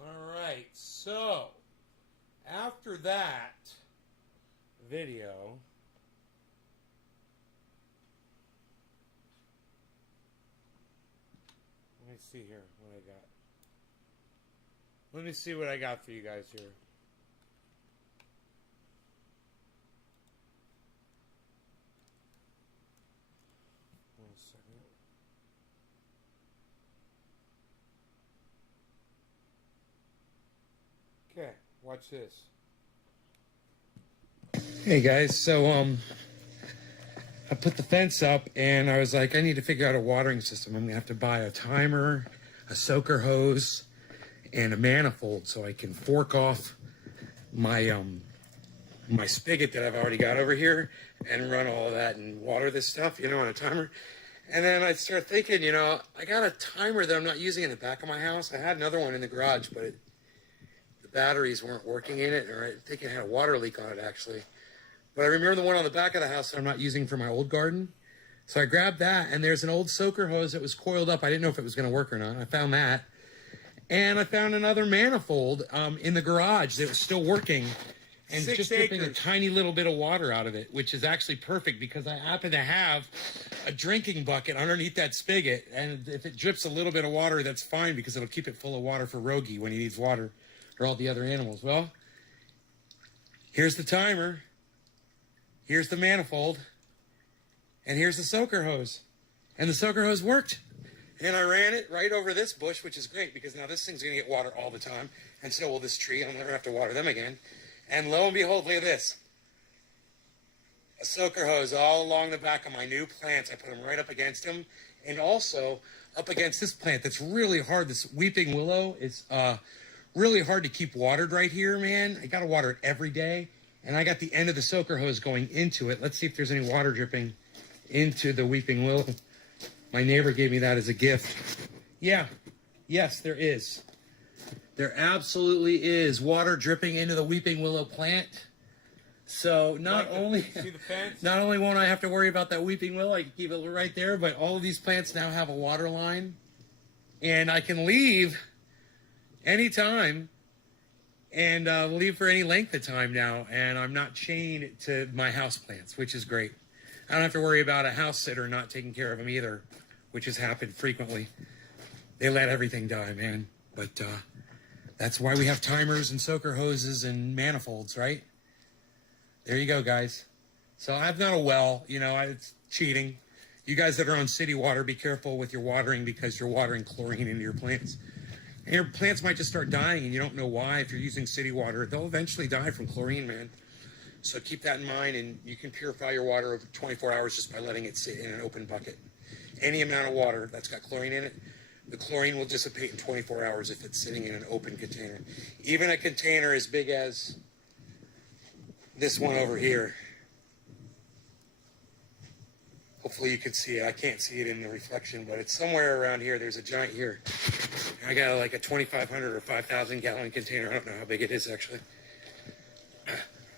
All right, so after that video, Let me see here what I got. Let me see what I got for you guys here. One second. Okay, watch this. hey guys, so I put the fence up, and I was like, I need to figure out a watering system. I'm gonna have to buy a timer, a soaker hose, and a manifold so I can fork off my my spigot that I've already got over here and run all of that and water this stuff, on a timer. And then I start thinking, I got a timer that I'm not using in the back of my house. I had another one in the garage, but the batteries weren't working in it, or I think it had a water leak on it actually. But I remember the one on the back of the house that I'm not using for my old garden. So I grabbed that, and there's an old soaker hose that was coiled up. I didn't know if it was going to work or not. I found that. And I found another manifold in the garage that was still working, and 6 just dripping a acres. tiny little bit of water out of it, which is actually perfect because I happen to have a drinking bucket underneath that spigot. And if it drips a little bit of water, that's fine because it'll keep it full of water for Rogie when he needs water, or all the other animals. Well, here's the timer. Here's the manifold, and here's the soaker hose. And the soaker hose worked. And I ran it right over this bush, which is great because now this thing's going to get water all the time. And so will this tree. I'll never have to water them again. And lo and behold, look at this. A soaker hose all along the back of my new plants. I put them right up against them. And also up against this plant that's really hard. This weeping willow is really hard to keep watered right here, man. I got to water it every day. And I got the end of the soaker hose going into it. Let's see if there's any water dripping into the weeping willow. My neighbor gave me that as a gift. Yeah. Yes, there is. There absolutely is water dripping into the weeping willow plant. So not only See the fence? not only won't I have to worry about that weeping willow, I can keep it right there, but all of these plants now have a water line. And I can leave anytime and leave for any length of time now, and I'm not chained to my house plants, which is great. I don't have to worry about a house sitter not taking care of them either, which has happened frequently. They let everything die, man. But that's why we have timers and soaker hoses and manifolds, right? There you go, guys. So I've not a well, it's cheating. You guys that are on city water, be careful with your watering because you're watering chlorine into your plants. And your plants might just start dying and you don't know why. If you're using city water, they'll eventually die from chlorine, man. So keep that in mind, and you can purify your water over 24 hours just by letting it sit in an open bucket. Any amount of water that's got chlorine in it, the chlorine will dissipate in 24 hours if it's sitting in an open container. Even a container as big as this one over here. Hopefully you can see it. I can't see it in the reflection, but it's somewhere around here. There's a giant here. I got like a 2,500 or 5,000 gallon container. I don't know how big it is actually.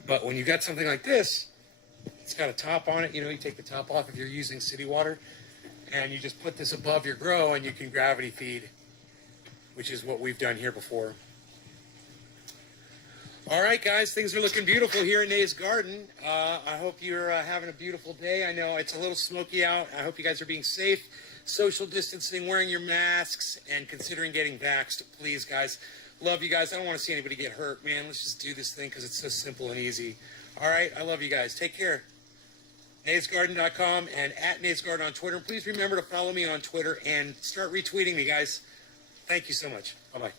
But when you got something like this, it's got a top on it. You know, you take the top off if you're using city water, and you just put this above your grow, and you can gravity feed, which is what we've done here before. All right, guys, things are looking beautiful here in Nays Garden. I hope you're having a beautiful day. I know it's a little smoky out. I hope you guys are being safe, social distancing, wearing your masks, and considering getting vaxxed. Please, guys. Love you guys. I don't want to see anybody get hurt, man. Let's just do this thing because it's so simple and easy. All right, I love you guys. Take care. NaysGarden.com and at NaysGarden on Twitter. And please remember to follow me on Twitter and start retweeting me, guys. Thank you so much. Bye-bye.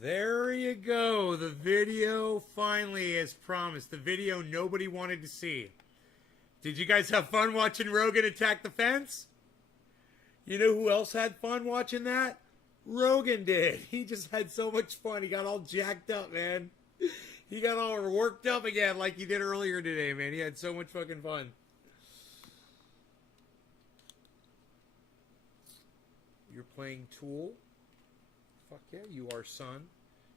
There you go. The video finally, as promised. The video nobody wanted to see. Did you guys have fun watching Rogan attack the fence? You know who else had fun watching that? Rogan did. He just had so much fun. He got all jacked up, man. He got all worked up again like he did earlier today, man. He had so much fucking fun. You're playing Tool? Fuck yeah, you are, son.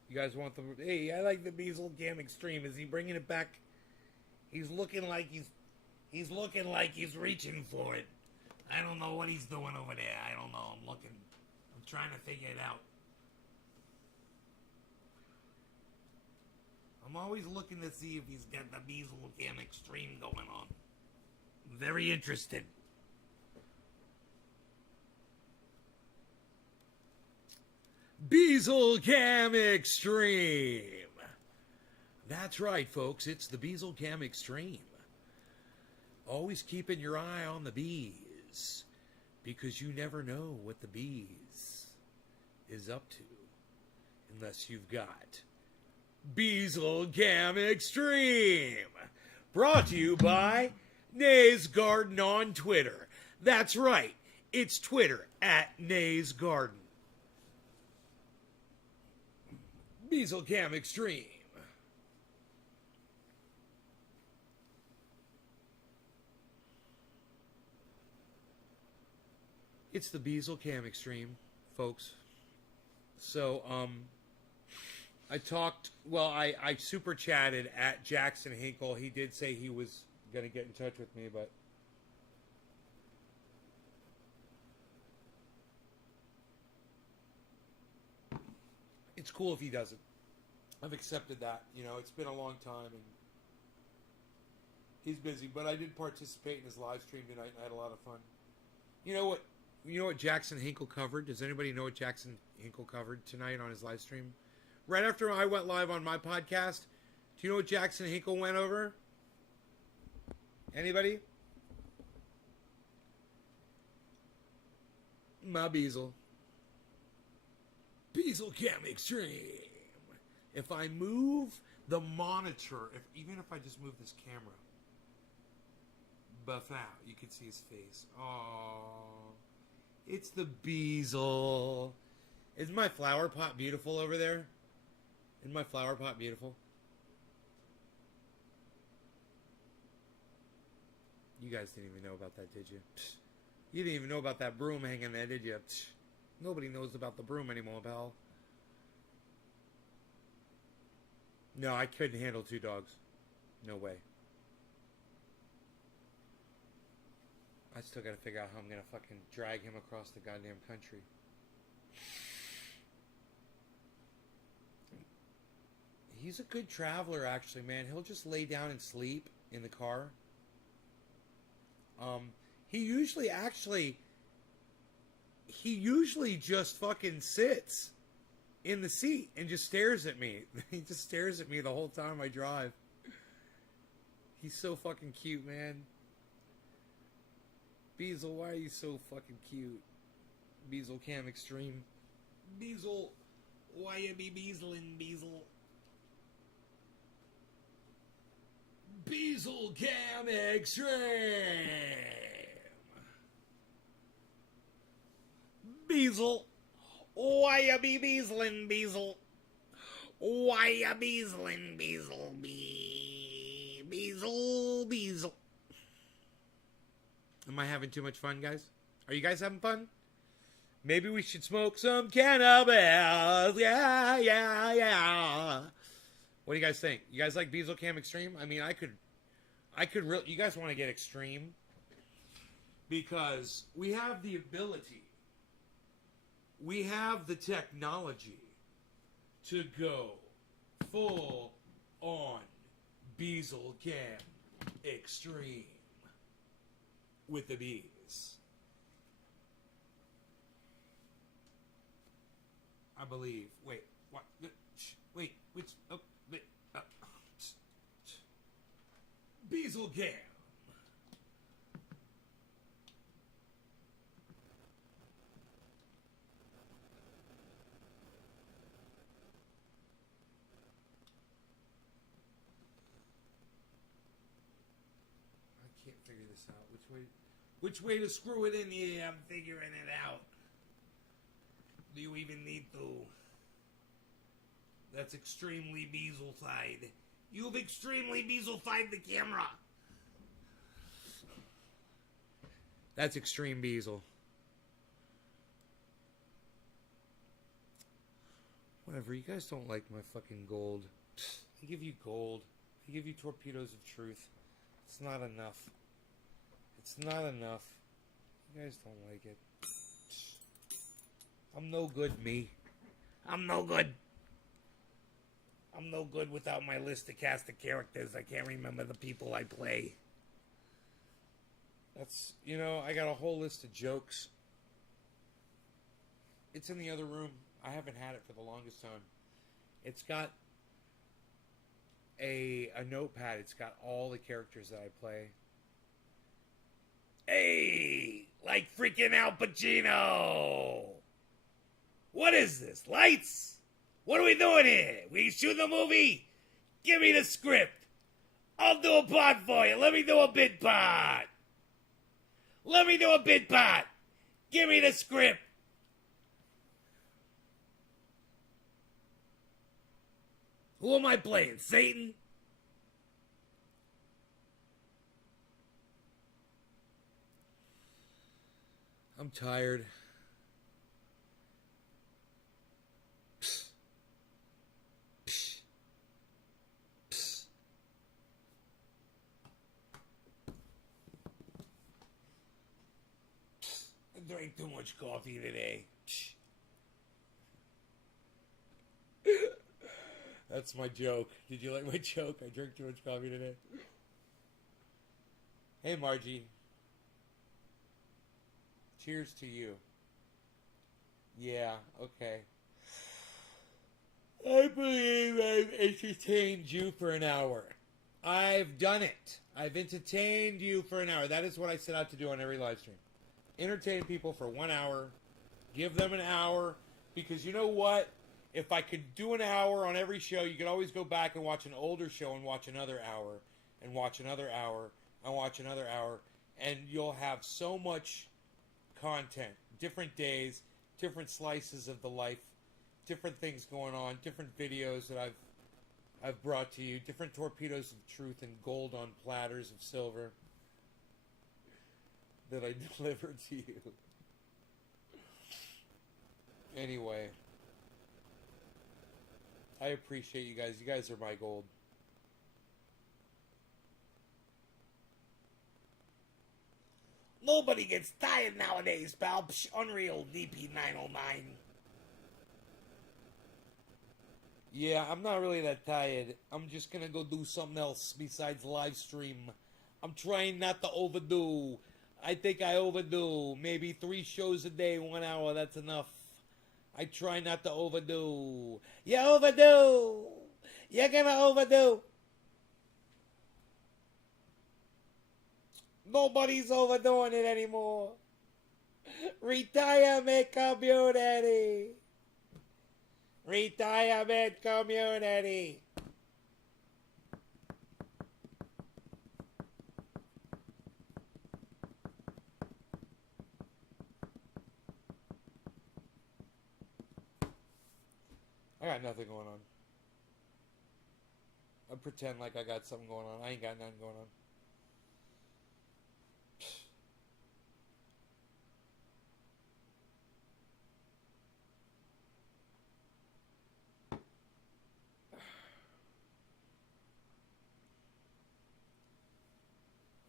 You guys want the... Hey, I like the Beazle Cam Extreme. Is he bringing it back? He's looking like he's looking like he's reaching for it. I don't know what he's doing over there. I don't know. I'm looking. I'm trying to figure it out. I'm always looking to see if he's got the Beazle Cam Extreme going on. I'm very interested. Beazle Cam Extreme. That's right, folks. It's the Beazle Cam Extreme. Always keeping your eye on the bees, because you never know what the bees is up to unless you've got Beazle Cam Extreme. Brought to you by Nays Garden on Twitter. That's right. It's Twitter at Nays Garden. Beazle Cam Extreme. It's the Beazle Cam Extreme, folks. So, I super chatted at Jackson Hinkle. He did say he was going to get in touch with me, but it's cool if he doesn't. I've accepted that. You know, it's been a long time, and he's busy. But I did participate in his live stream tonight, and I had a lot of fun. You know what? You know what Jackson Hinkle covered? Does anybody know what Jackson Hinkle covered tonight on his live stream? Right after I went live on my podcast, do you know what Jackson Hinkle went over? Anybody? My Beazle. Beazle Cam Extreme. If I move the monitor, even if I just move this camera, buff out, you can see his face. Oh, it's the Beazle. Is my flower pot beautiful over there? Isn't my flower pot beautiful? You guys didn't even know about that, did you? Psh. You didn't even know about that broom hanging there, did you? Psh. Nobody knows about the broom anymore, pal. No, I couldn't handle 2 dogs. No way. I still gotta figure out how I'm gonna fucking drag him across the goddamn country. He's a good traveler, actually, man. He'll just lay down and sleep in the car. He usually just fucking sits in the seat and just stares at me. He just stares at me the whole time I drive. He's so fucking cute, man. Beazle, why are you so fucking cute? Beazle Cam Extreme. Beazle, why you be beazling, Beazle? Beazle Cam Extreme. Beazle, why you be beazling, Beazle? Why you beazling, Beazle? Beezle. Am I having too much fun, guys? Are you guys having fun? Maybe we should smoke some cannabis. Yeah. What do you guys think? You guys like Beezle Cam Extreme? I mean, I could really. You guys want to get extreme? Because we have the ability, we have the technology to go full on Beezle Cam Extreme with the bees. I believe. Wait, what? Wait, which? Oh, wait, Beezle Cam. I can't figure this out. Which way to screw it in here? I'm figuring it out. Do you even need to? That's extremely Beezle-fied. You've extremely Beezle-fied the camera. That's extreme Beezle. Whatever, you guys don't like my fucking gold. I give you gold. I give you torpedoes of truth. It's not enough. It's not enough. You guys don't like it. I'm no good, me. I'm no good. I'm no good without my list of cast of characters. I can't remember the people I play. That's, you know, I got a whole list of jokes. It's in the other room. I haven't had it for the longest time. It's got a notepad. It's got all the characters that I play. Hey, like freaking Al Pacino. What is this? Lights? What are we doing here? We shooting a movie? Give me the script. I'll do a part for you. Let me do a bit part. Let me do a bit part. Give me the script. Who am I playing? Satan? I'm tired. I drank too much coffee today. That's my joke. Did you like my joke? I drank too much coffee today. Hey, Margie. Cheers to you. Yeah, okay. I believe I've entertained you for an hour. I've done it. I've entertained you for an hour. That is what I set out to do on every live stream. Entertain people for 1 hour. Give them an hour. Because you know what? If I could do an hour on every show, you could always go back and watch an older show and watch another hour. And watch another hour. And watch another hour. And you'll have so much content. Different days. Different slices of the life. Different things going on. Different videos that I've brought to you. Different torpedoes of truth and gold on platters of silver that I delivered to you. Anyway, I appreciate you guys. You guys are my gold. Nobody gets tired nowadays, pal. Psh, Unreal DP909. Yeah, I'm not really that tired. I'm just gonna go do something else besides live stream. I'm trying not to overdo. I think I overdo. Maybe 3 shows a day, 1 hour, that's enough. I try not to overdo. You overdo! You're gonna overdo! Nobody's overdoing it anymore. Retirement community! Retirement community! I got nothing going on. I pretend like I got something going on. I ain't got nothing going on.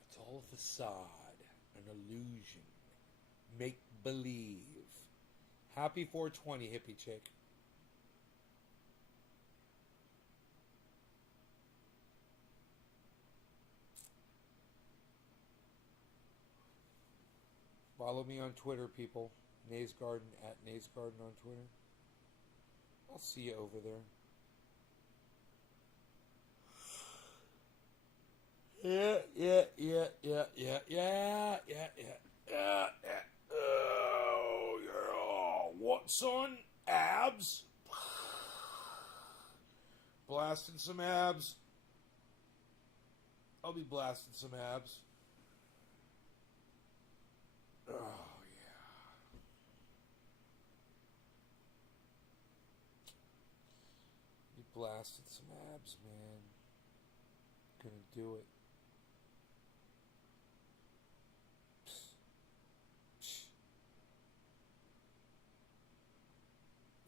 It's all a facade, an illusion, make believe. Happy 420, hippie chick. Follow me on Twitter, people. Nays Garden, at Nays Garden on Twitter. I'll see you over there. Yeah. Oh, yeah. What, son? Abs? Blasting some abs. I'll be blasting some abs. Oh, yeah. Be blasting some abs, man. Gonna do it.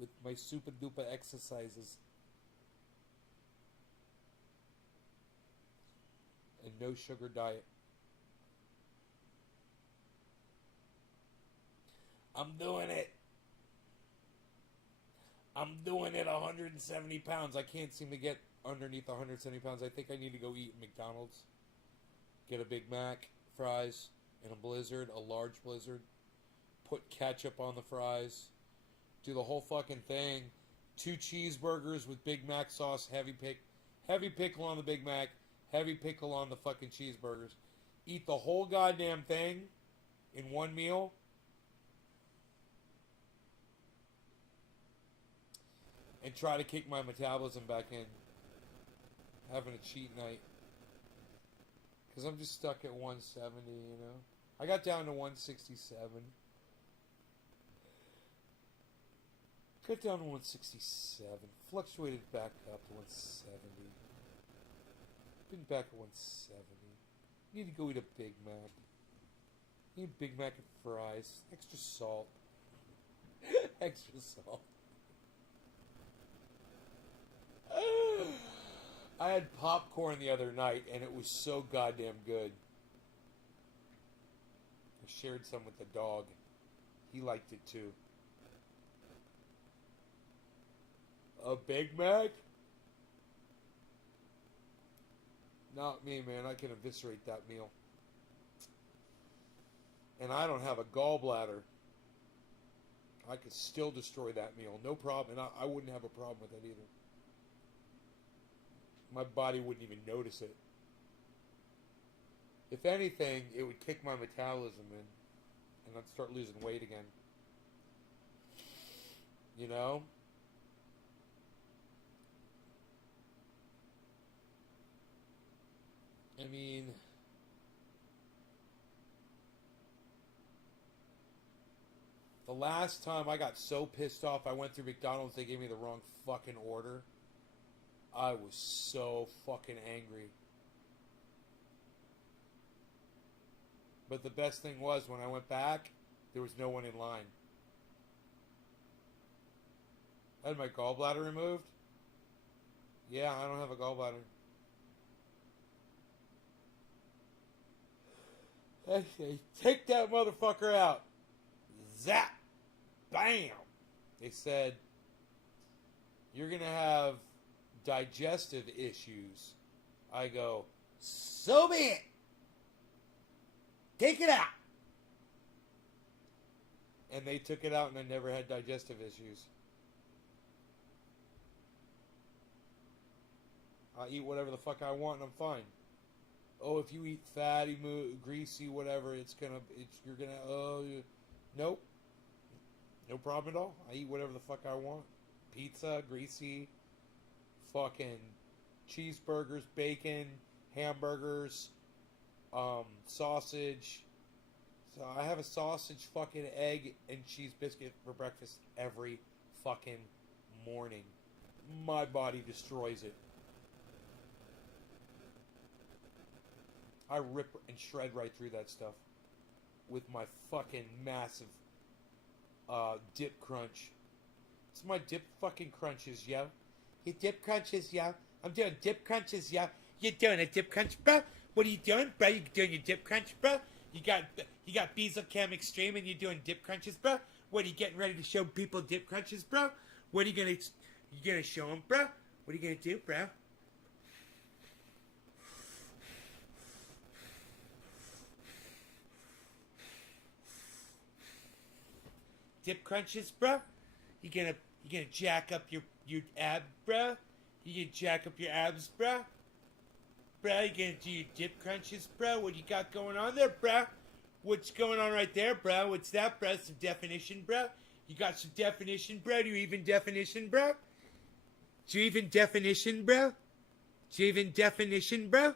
With my super duper exercises. And no sugar diet. I'm doing it. I'm doing it 170 pounds. I can't seem to get underneath 170 pounds. I think I need to go eat at McDonald's. Get a Big Mac, fries, and a Blizzard, a large Blizzard. Put ketchup on the fries. Do the whole fucking thing. 2 cheeseburgers with Big Mac sauce, heavy pickle on the Big Mac, heavy pickle on the fucking cheeseburgers. Eat the whole goddamn thing in one meal. And try to kick my metabolism back in. Having a cheat night. Because I'm just stuck at 170, you know. I got down to 167. Got down to 167. Fluctuated back up to 170. Been back at 170. Need to go eat a Big Mac. Need a Big Mac and fries. Extra salt. Extra salt. I had popcorn the other night and it was so goddamn good. I shared some with the dog. He liked it too. A Big Mac? Not me, man. I can eviscerate that meal. And I don't have a gallbladder. I could still destroy that meal. No problem. And I wouldn't have a problem with it either. My body wouldn't even notice it. If anything, it would kick my metabolism in. And I'd start losing weight again. You know? I mean... The last time I got so pissed off, I went through McDonald's, they gave me the wrong fucking order. I was so fucking angry. But the best thing was, when I went back, there was no one in line. I had my gallbladder removed. Yeah, I don't have a gallbladder. They take that motherfucker out. Zap. Bam. They said, you're going to have digestive issues. I go, so be it. Take it out. And they took it out and I never had digestive issues. I eat whatever the fuck I want and I'm fine. Oh, if you eat fatty, greasy, whatever, you're gonna, nope. No problem at all. I eat whatever the fuck I want. Pizza, greasy, fucking cheeseburgers, bacon, hamburgers, sausage. So I have a sausage, fucking egg, and cheese biscuit for breakfast every fucking morning. My body destroys it. I rip and shred right through that stuff with my fucking massive dip crunch. It's my dip fucking crunches, yo. You dip crunches, yo. I'm doing dip crunches, yo. You doing a dip crunch, bro? What are you doing, bro? You doing your dip crunch, bro? You got Bezelcam Extreme and you're doing dip crunches, bro? What are you getting ready to show people dip crunches, bro? What are you gonna show them, bro? What are you gonna do, bro? Dip crunches, bro? You gonna jack up your ab, bro? You gonna jack up your abs, bro? Bro, you gonna do your dip crunches, bro? What you got going on there, bro? What's going on right there, bro? What's that, bro? Some definition, bro? You got some definition, bro? Do you even definition, bro? Do you even definition, bro? Do you even definition, bro?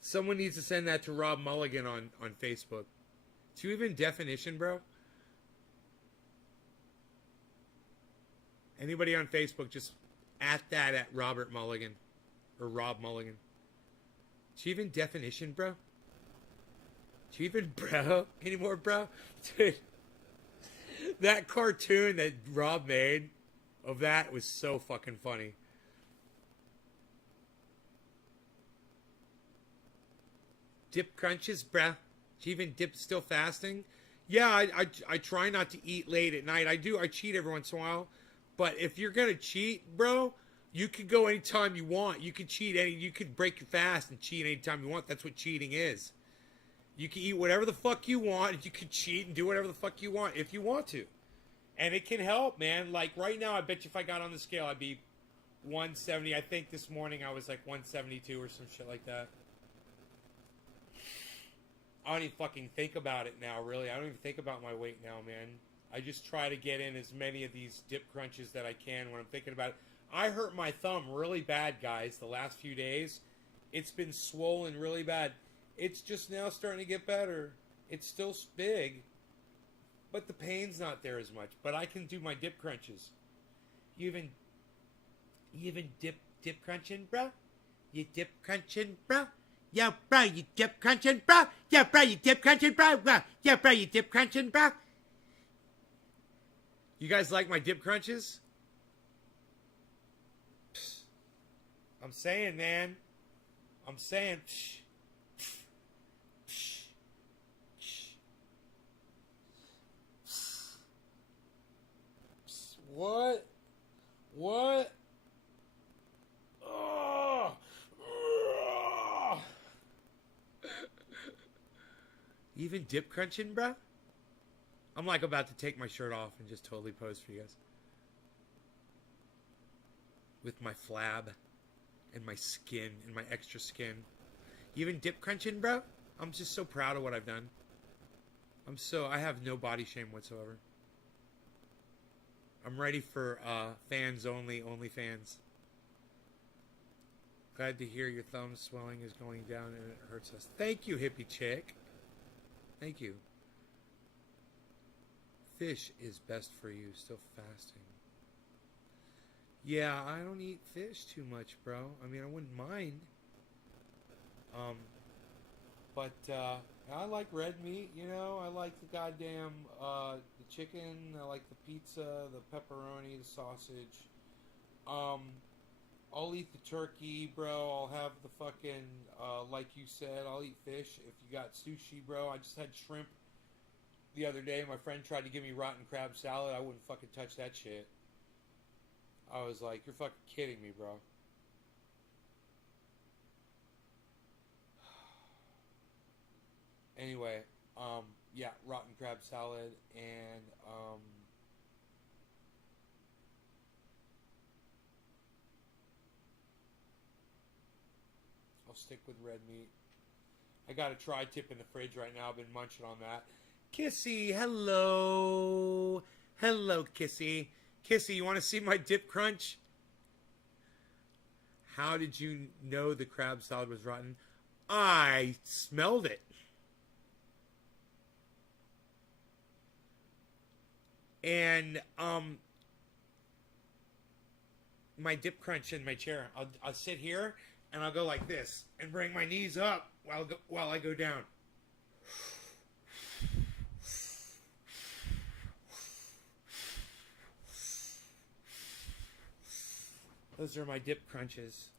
Someone needs to send that to Rob Mulligan on Facebook. Do you even definition, bro? Anybody on Facebook, just at that at Robert Mulligan. Or Rob Mulligan. Do you even definition, bro? Do you even bro anymore, bro? Dude. That cartoon that Rob made of that was so fucking funny. Dip crunches, bruh. Do you even dip still fasting? Yeah, I try not to eat late at night. I cheat every once in a while. But if you're gonna cheat, bro, you can go anytime you want. You can you can break your fast and cheat anytime you want. That's what cheating is. You can eat whatever the fuck you want. You can cheat and do whatever the fuck you want if you want to. And it can help, man. Like right now, I bet you if I got on the scale, I'd be 170. I think this morning I was like 172 or some shit like that. I don't even fucking think about it now, really. I don't even think about my weight now, man. I just try to get in as many of these dip crunches that I can when I'm thinking about it. I hurt my thumb really bad, guys, the last few days. It's been swollen really bad. It's just now starting to get better. It's still big, but the pain's not there as much. But I can do my dip crunches. You even dip crunching, bro? You dip crunching, bro? Yeah, bro, you dip crunching, bro? Yeah, bro, you dip crunching, bro? Yeah, bro, you dip crunching, bro? You guys like my dip crunches? Psst. I'm saying, man. I'm saying. Psh. Psh. Psh. Psh. What? What? Oh. Oh. You even dip crunching, bruh? I'm like about to take my shirt off and just totally pose for you guys. With my flab and my skin and my extra skin. You even dip crunching, bro? I'm just so proud of what I've done. I have no body shame whatsoever. I'm ready for fans only fans. Glad to hear your thumb swelling is going down and it hurts us. Thank you, hippie chick. Thank you. Fish is best for you, still fasting. Yeah, I don't eat fish too much, bro. I mean, I wouldn't mind. But I like red meat, you know. I like the goddamn, the chicken. I like the pizza, the pepperoni, the sausage. I'll eat the turkey, bro. I'll have the fucking, like you said, I'll eat fish. If you got sushi, bro. I just had shrimp the other day. My friend tried to give me rotten crab salad. I wouldn't fucking touch that shit. I was like, you're fucking kidding me, bro. Anyway, yeah, rotten crab salad and, I'll stick with red meat. I got a tri-tip in the fridge right now. I've been munching on that. Kissy, hello. Hello, Kissy. Kissy, you want to see my dip crunch? How did you know the crab salad was rotten? I smelled it. And, my dip crunch in my chair. I'll sit here and I'll go like this and bring my knees up while I go down. Those are my dip crunches.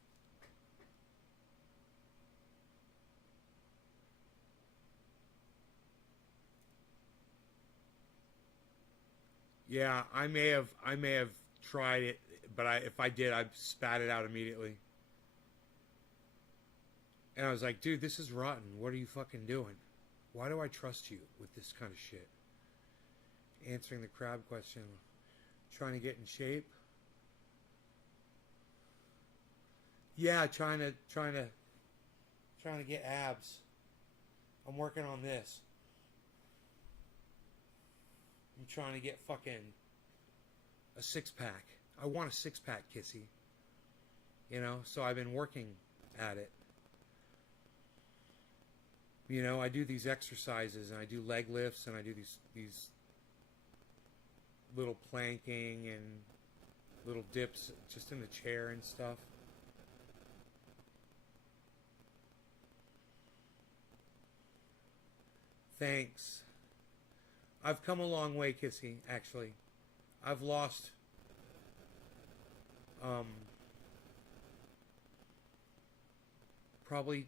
Yeah, I may have tried it, but if I did, I'd spat it out immediately. And I was like, dude, this is rotten. What are you fucking doing? Why do I trust you with this kind of shit? Answering the crab question. Trying to get in shape. Yeah, trying to get abs. I'm working on this. I'm trying to get fucking a six-pack. I want a six-pack, Kissy. You know, so I've been working at it. You know, I do these exercises, and I do leg lifts, and I do these little planking and little dips just in the chair and stuff. Thanks. I've come a long way, Kissy, actually. I've lost probably,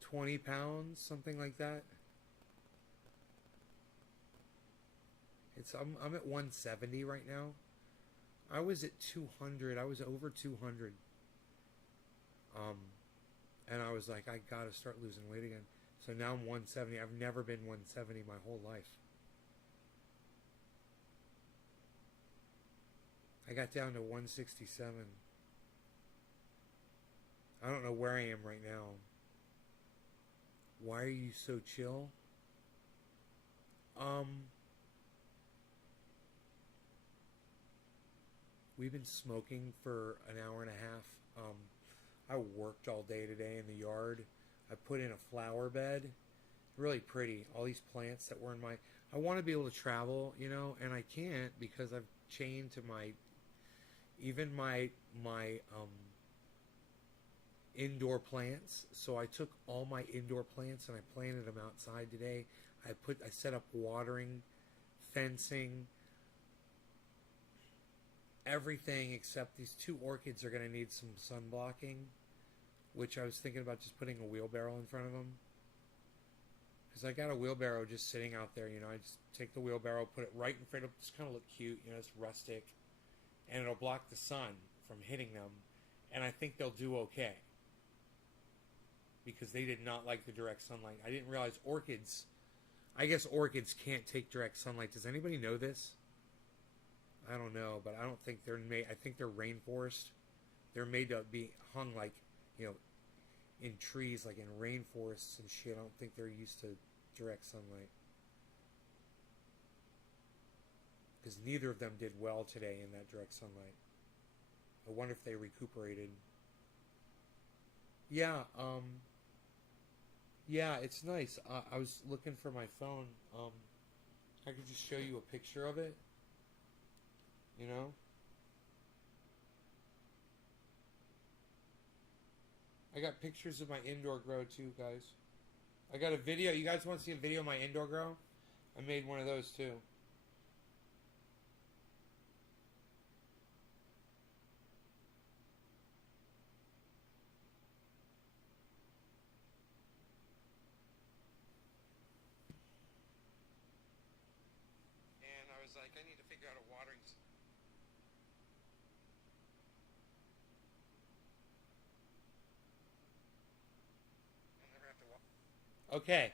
20 pounds, something like that. I'm at 170 right now. I was at 200. I was over 200. And I was like, I gotta start losing weight again. So now I'm 170. I've never been 170 my whole life. I got down to 167. I don't know where I am right now. Why are you so chill? We've been smoking for an hour and a half. I worked all day today in the yard. I put in a flower bed. Really pretty. All these plants that were in my... I want to be able to travel, and I can't because I've chained to my... Even my indoor plants. So I took all my indoor plants and I planted them outside today. I set up watering, fencing, everything except these two orchids are going to need some sun blocking, which I was thinking about just putting a wheelbarrow in front of them. Because I got a wheelbarrow just sitting out there, I just take the wheelbarrow, put it right in front of, just kind of look cute, it's rustic, and it'll block the sun from hitting them, and I think they'll do okay. Because they did not like the direct sunlight. I didn't realize orchids, I guess orchids can't take direct sunlight. Does anybody know this? I don't know, but I don't think they're made, I think they're rainforest. They're made to be hung like, in trees, like in rainforests and shit. I don't think they're used to direct sunlight. Because neither of them did well today in that direct sunlight. I wonder if they recuperated. Yeah, yeah, it's nice. I was looking for my phone. I could just show you a picture of it. I got pictures of my indoor grow too, guys. I got a video. You guys want to see a video of my indoor grow? I made one of those too. And I was like, I need to figure out a watering system. Okay,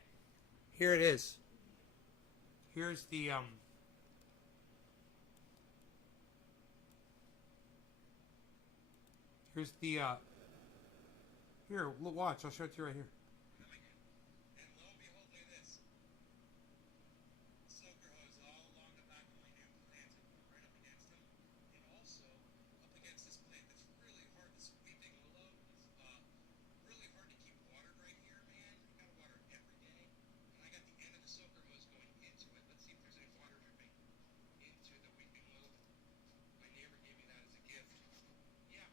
here it is. Here's the here, watch, I'll show it to you right here. And lo and behold, look at this. Soaker hose all along the back of my new plants, right up against them, and also up against this plant that's really hard, this weeping willow. Really hard to keep watered right here, man. I gotta water it every day. And I got the end of the soaker hose going into it. Let's see if there's any water dripping into the weeping willow. My neighbor gave me that as a gift. Yeah,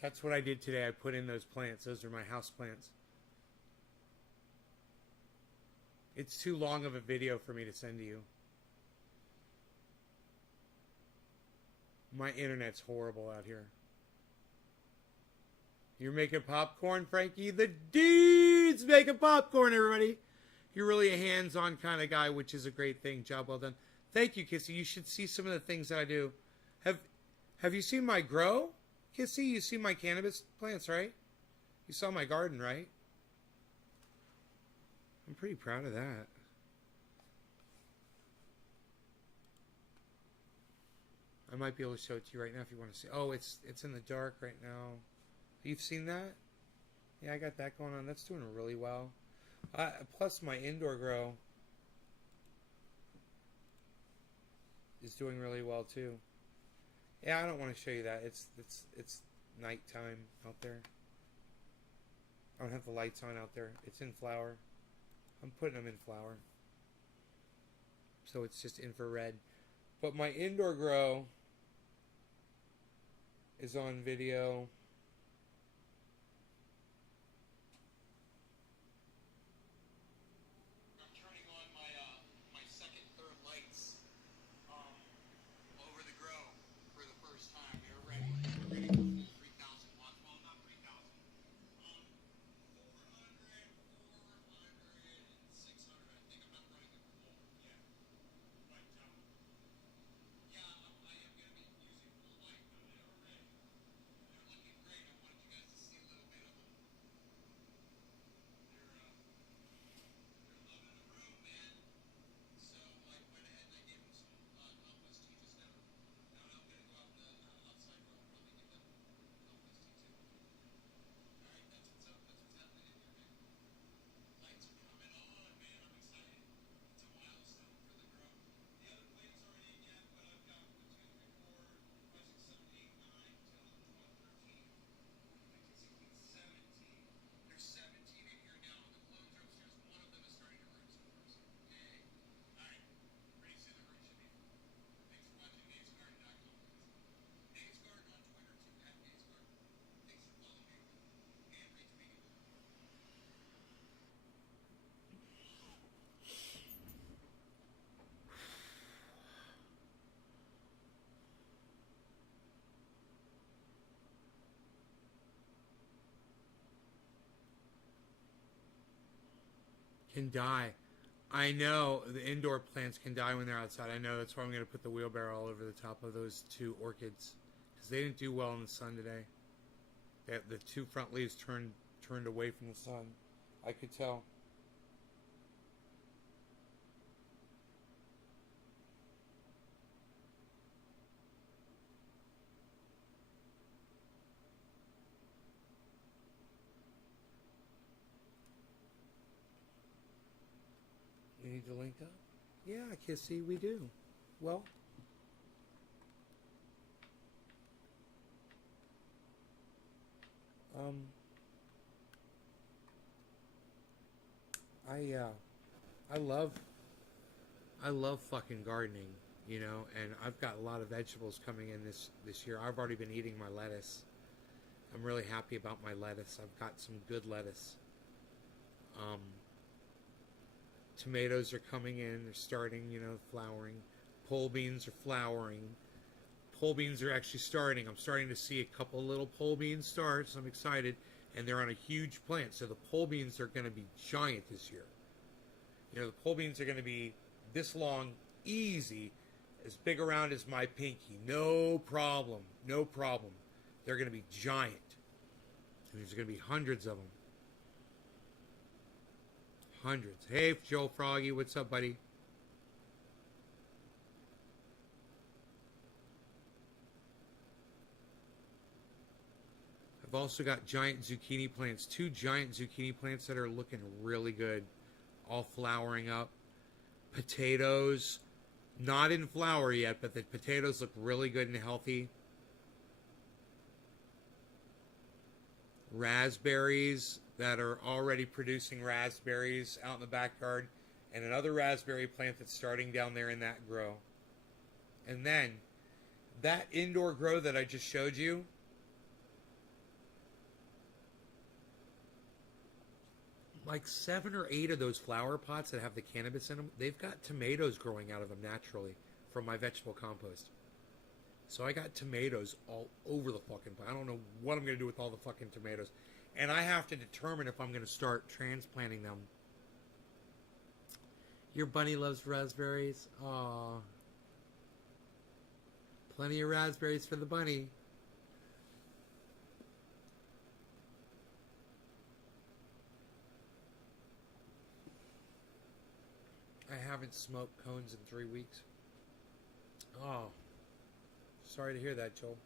That's what I did today. I put in those plants. Those are my house plants. It's too long of a video for me to send to you. My internet's horrible out here. You're making popcorn, Frankie? The dude's making popcorn, everybody. You're really a hands-on kind of guy, which is a great thing. Job well done. Thank you, Kissy. You should see some of the things that I do. Have you seen my grow? Kissy, you see my cannabis plants, right? You saw my garden, right? I'm pretty proud of that. I might be able to show it to you right now if you want to see. Oh, it's in the dark right now. You've seen that? Yeah, I got that going on. That's doing really well. Plus, my indoor grow is doing really well too. Yeah, I don't want to show you that. It's nighttime out there. I don't have the lights on out there. It's in flower. I'm putting them in flower. So it's just infrared. But my indoor grow is on video. I'm turning on my second, third lights over the grow for the first time. They're ready. They're ready for full 3,000 watts. Well, not 3,000. 400, 600. I think I'm not running them full yet. But yeah, I am going to be using full light though. They are ready. They're looking great. I wanted you guys to see a little bit of them. They're loving the room, man. So I went ahead and I gave them some compost tea just now. Now I'm going to go out in the outside room and probably give them compost tea too. All right, that's what's up. That's what's happening in here, man. Lights are coming on, man. I'm excited. It's a milestone for the grow. The other plants aren't in yet, but I've got 1, 2, 3, 4, 5, 6, 7, 8, 9, 10, 11, 12, 13, 15, 16, 17. There's 17 in here now. The clones are upstairs. One of them is starting to root so far. So, yay. All right. Pretty soon the root should be full. Thanks for watching NatesGarden.com. Nates Garden on Twitter too, @NatesGarden. Thanks for following me and retweeting. Can die. I know the indoor plants can die when they're outside. I know, that's why I'm going to put the wheelbarrow all over the top of those 2 orchids, because they didn't do well in the sun today. The 2 front leaves turned away from the sun. I could tell. We need to link up? Yeah, Kissy, we do. Well, I love fucking gardening, you know, and I've got a lot of vegetables coming in this year. I've already been eating my lettuce. I'm really happy about my lettuce. I've got some good lettuce. Tomatoes are coming in. They're starting, you know, flowering. Pole beans are flowering. Pole beans are actually starting. I'm starting to see a couple little pole beans start, so I'm excited. And they're on a huge plant, so the pole beans are going to be giant this year. You know, the pole beans are going to be this long, easy, as big around as my pinky. No problem. No problem. They're going to be giant. There's going to be hundreds of them. Hundreds. Hey, Joe Froggy, what's up, buddy? I've also got giant zucchini plants. 2 giant zucchini plants that are looking really good. All flowering up. Potatoes. Not in flower yet, but the potatoes look really good and healthy. Raspberries that are already producing raspberries out in the backyard, and another raspberry plant that's starting down there in that grow. And then that indoor grow that I just showed you, like 7 or 8 of those flower pots that have the cannabis in them, they've got tomatoes growing out of them naturally from my vegetable compost. So I got tomatoes all over the fucking place. I don't know what I'm going to do with all the fucking tomatoes. And I have to determine if I'm going to start transplanting them. Your bunny loves raspberries. Aww. Plenty of raspberries for the bunny. I haven't smoked cones in 3 weeks. Oh. Sorry to hear that, Joel.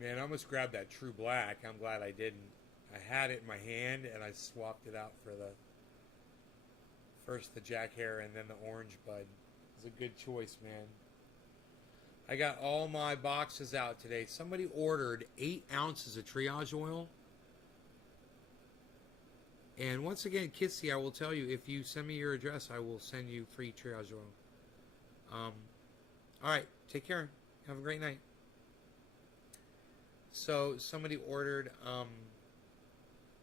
Man, I almost grabbed that True Black. I'm glad I didn't. I had it in my hand and I swapped it out for the Jack Hare and then the Orange Bud. It was a good choice, man. I got all my boxes out today. Somebody ordered 8 ounces of triage oil. And once again, Kissy, I will tell you, if you send me your address, I will send you free triage oil. All right, take care. Have a great night. So somebody ordered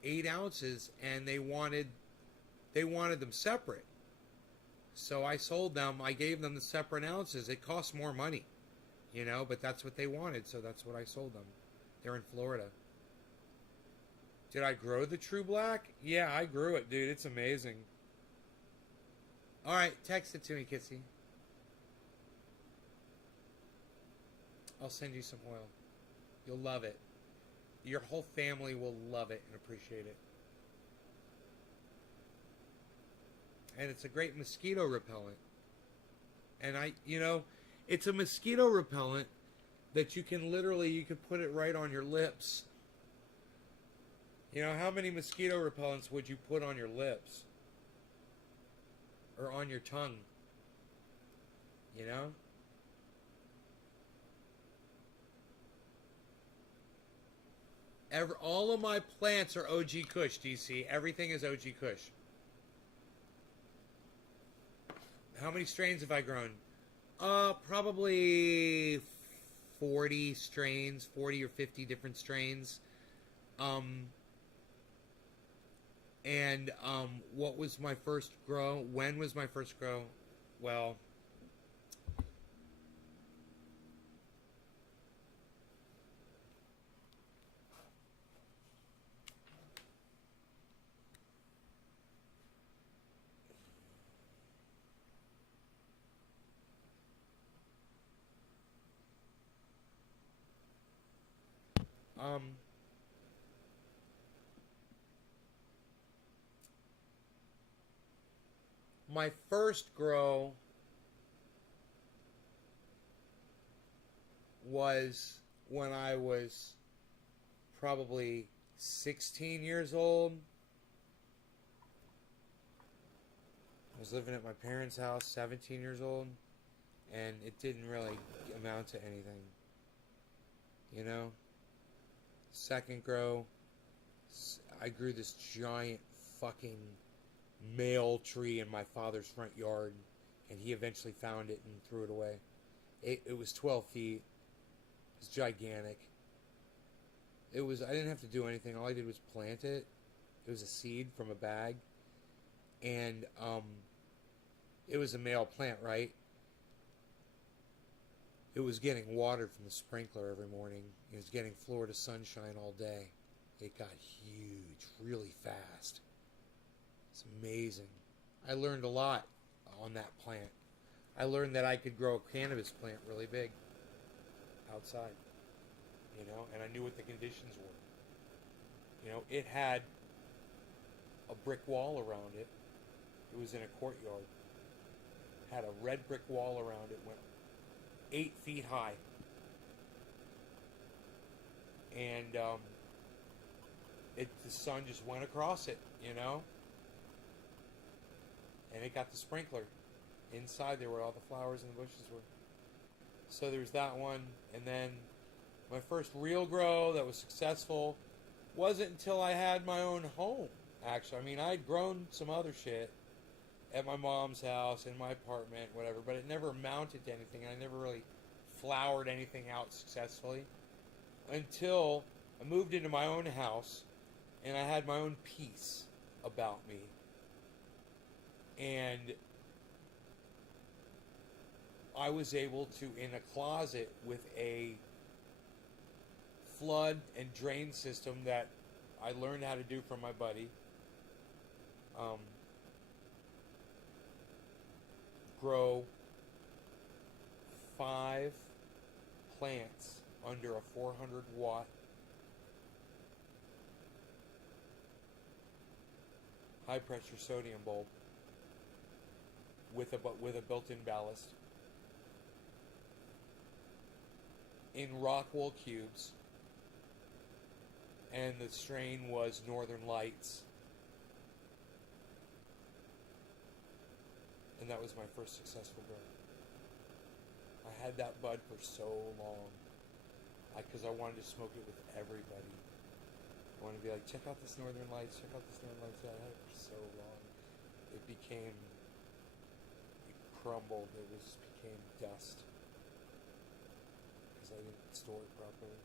8 ounces, and they wanted them separate. So I sold them. I gave them the separate ounces. It costs more money, you know, but that's what they wanted, so that's what I sold them. They're in Florida. Did I grow the True Black? Yeah, I grew it, dude. It's amazing. All right, text it to me, Kitsy. I'll send you some oil. You'll love it. Your whole family will love it and appreciate it. And it's a great mosquito repellent. And it's a mosquito repellent that you can put it right on your lips. You know, how many mosquito repellents would you put on your lips? Or on your tongue? You know? All of my plants are OG Kush, DC. Everything is OG Kush. How many strains have I grown? Probably 40 strains, 40 or 50 different strains. What was my first grow? When was my first grow? Well, my first grow was when I was probably 16 years old. I was living at my parents' house, 17 years old, and it didn't really amount to anything. You know? Second grow, I grew this giant fucking male tree in my father's front yard, and he eventually found it and threw it away. It was 12 feet. It was gigantic. I didn't have to do anything. All I did was plant it. It was a seed from a bag. And it was a male plant, right? It was getting watered from the sprinkler every morning. It was getting Florida sunshine all day. It got huge really fast. It's amazing. I learned a lot on that plant. I learned that I could grow a cannabis plant really big outside, you know, and I knew what the conditions were. You know, it had a brick wall around it. It was in a courtyard. Had a red brick wall around it, went 8 feet high. And the sun just went across it, you know? And it got the sprinkler. Inside there where all the flowers and the bushes were. So there's that one, and then My first real grow that was successful wasn't until I had my own home, actually. I mean, I'd grown some other shit at my mom's house, in my apartment, whatever, but it never amounted to anything. I never really flowered anything out successfully until I moved into my own house and I had my own peace about me. And I was able to, in a closet with a flood and drain system that I learned how to do from my buddy, grow 5 plants under a 400 watt high pressure sodium bulb with a built-in ballast in rock wool cubes, and the strain was Northern Lights. And that was my first successful grow. I had that bud for so long. Because I wanted to smoke it with everybody. I wanted to be like, check out this Northern Lights, check out this Northern Lights. Yeah, I had it for so long. It crumbled. It became dust. Because I didn't store it properly.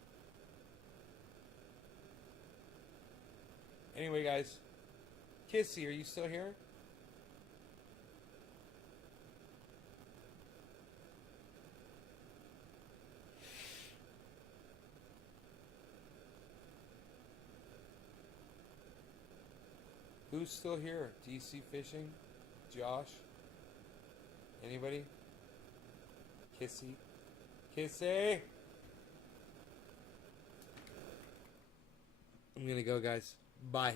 Anyway, guys. Kissy, are you still here? Who's still here? DC Fishing? Josh? Anybody? Kissy? Kissy? I'm gonna go, guys. Bye.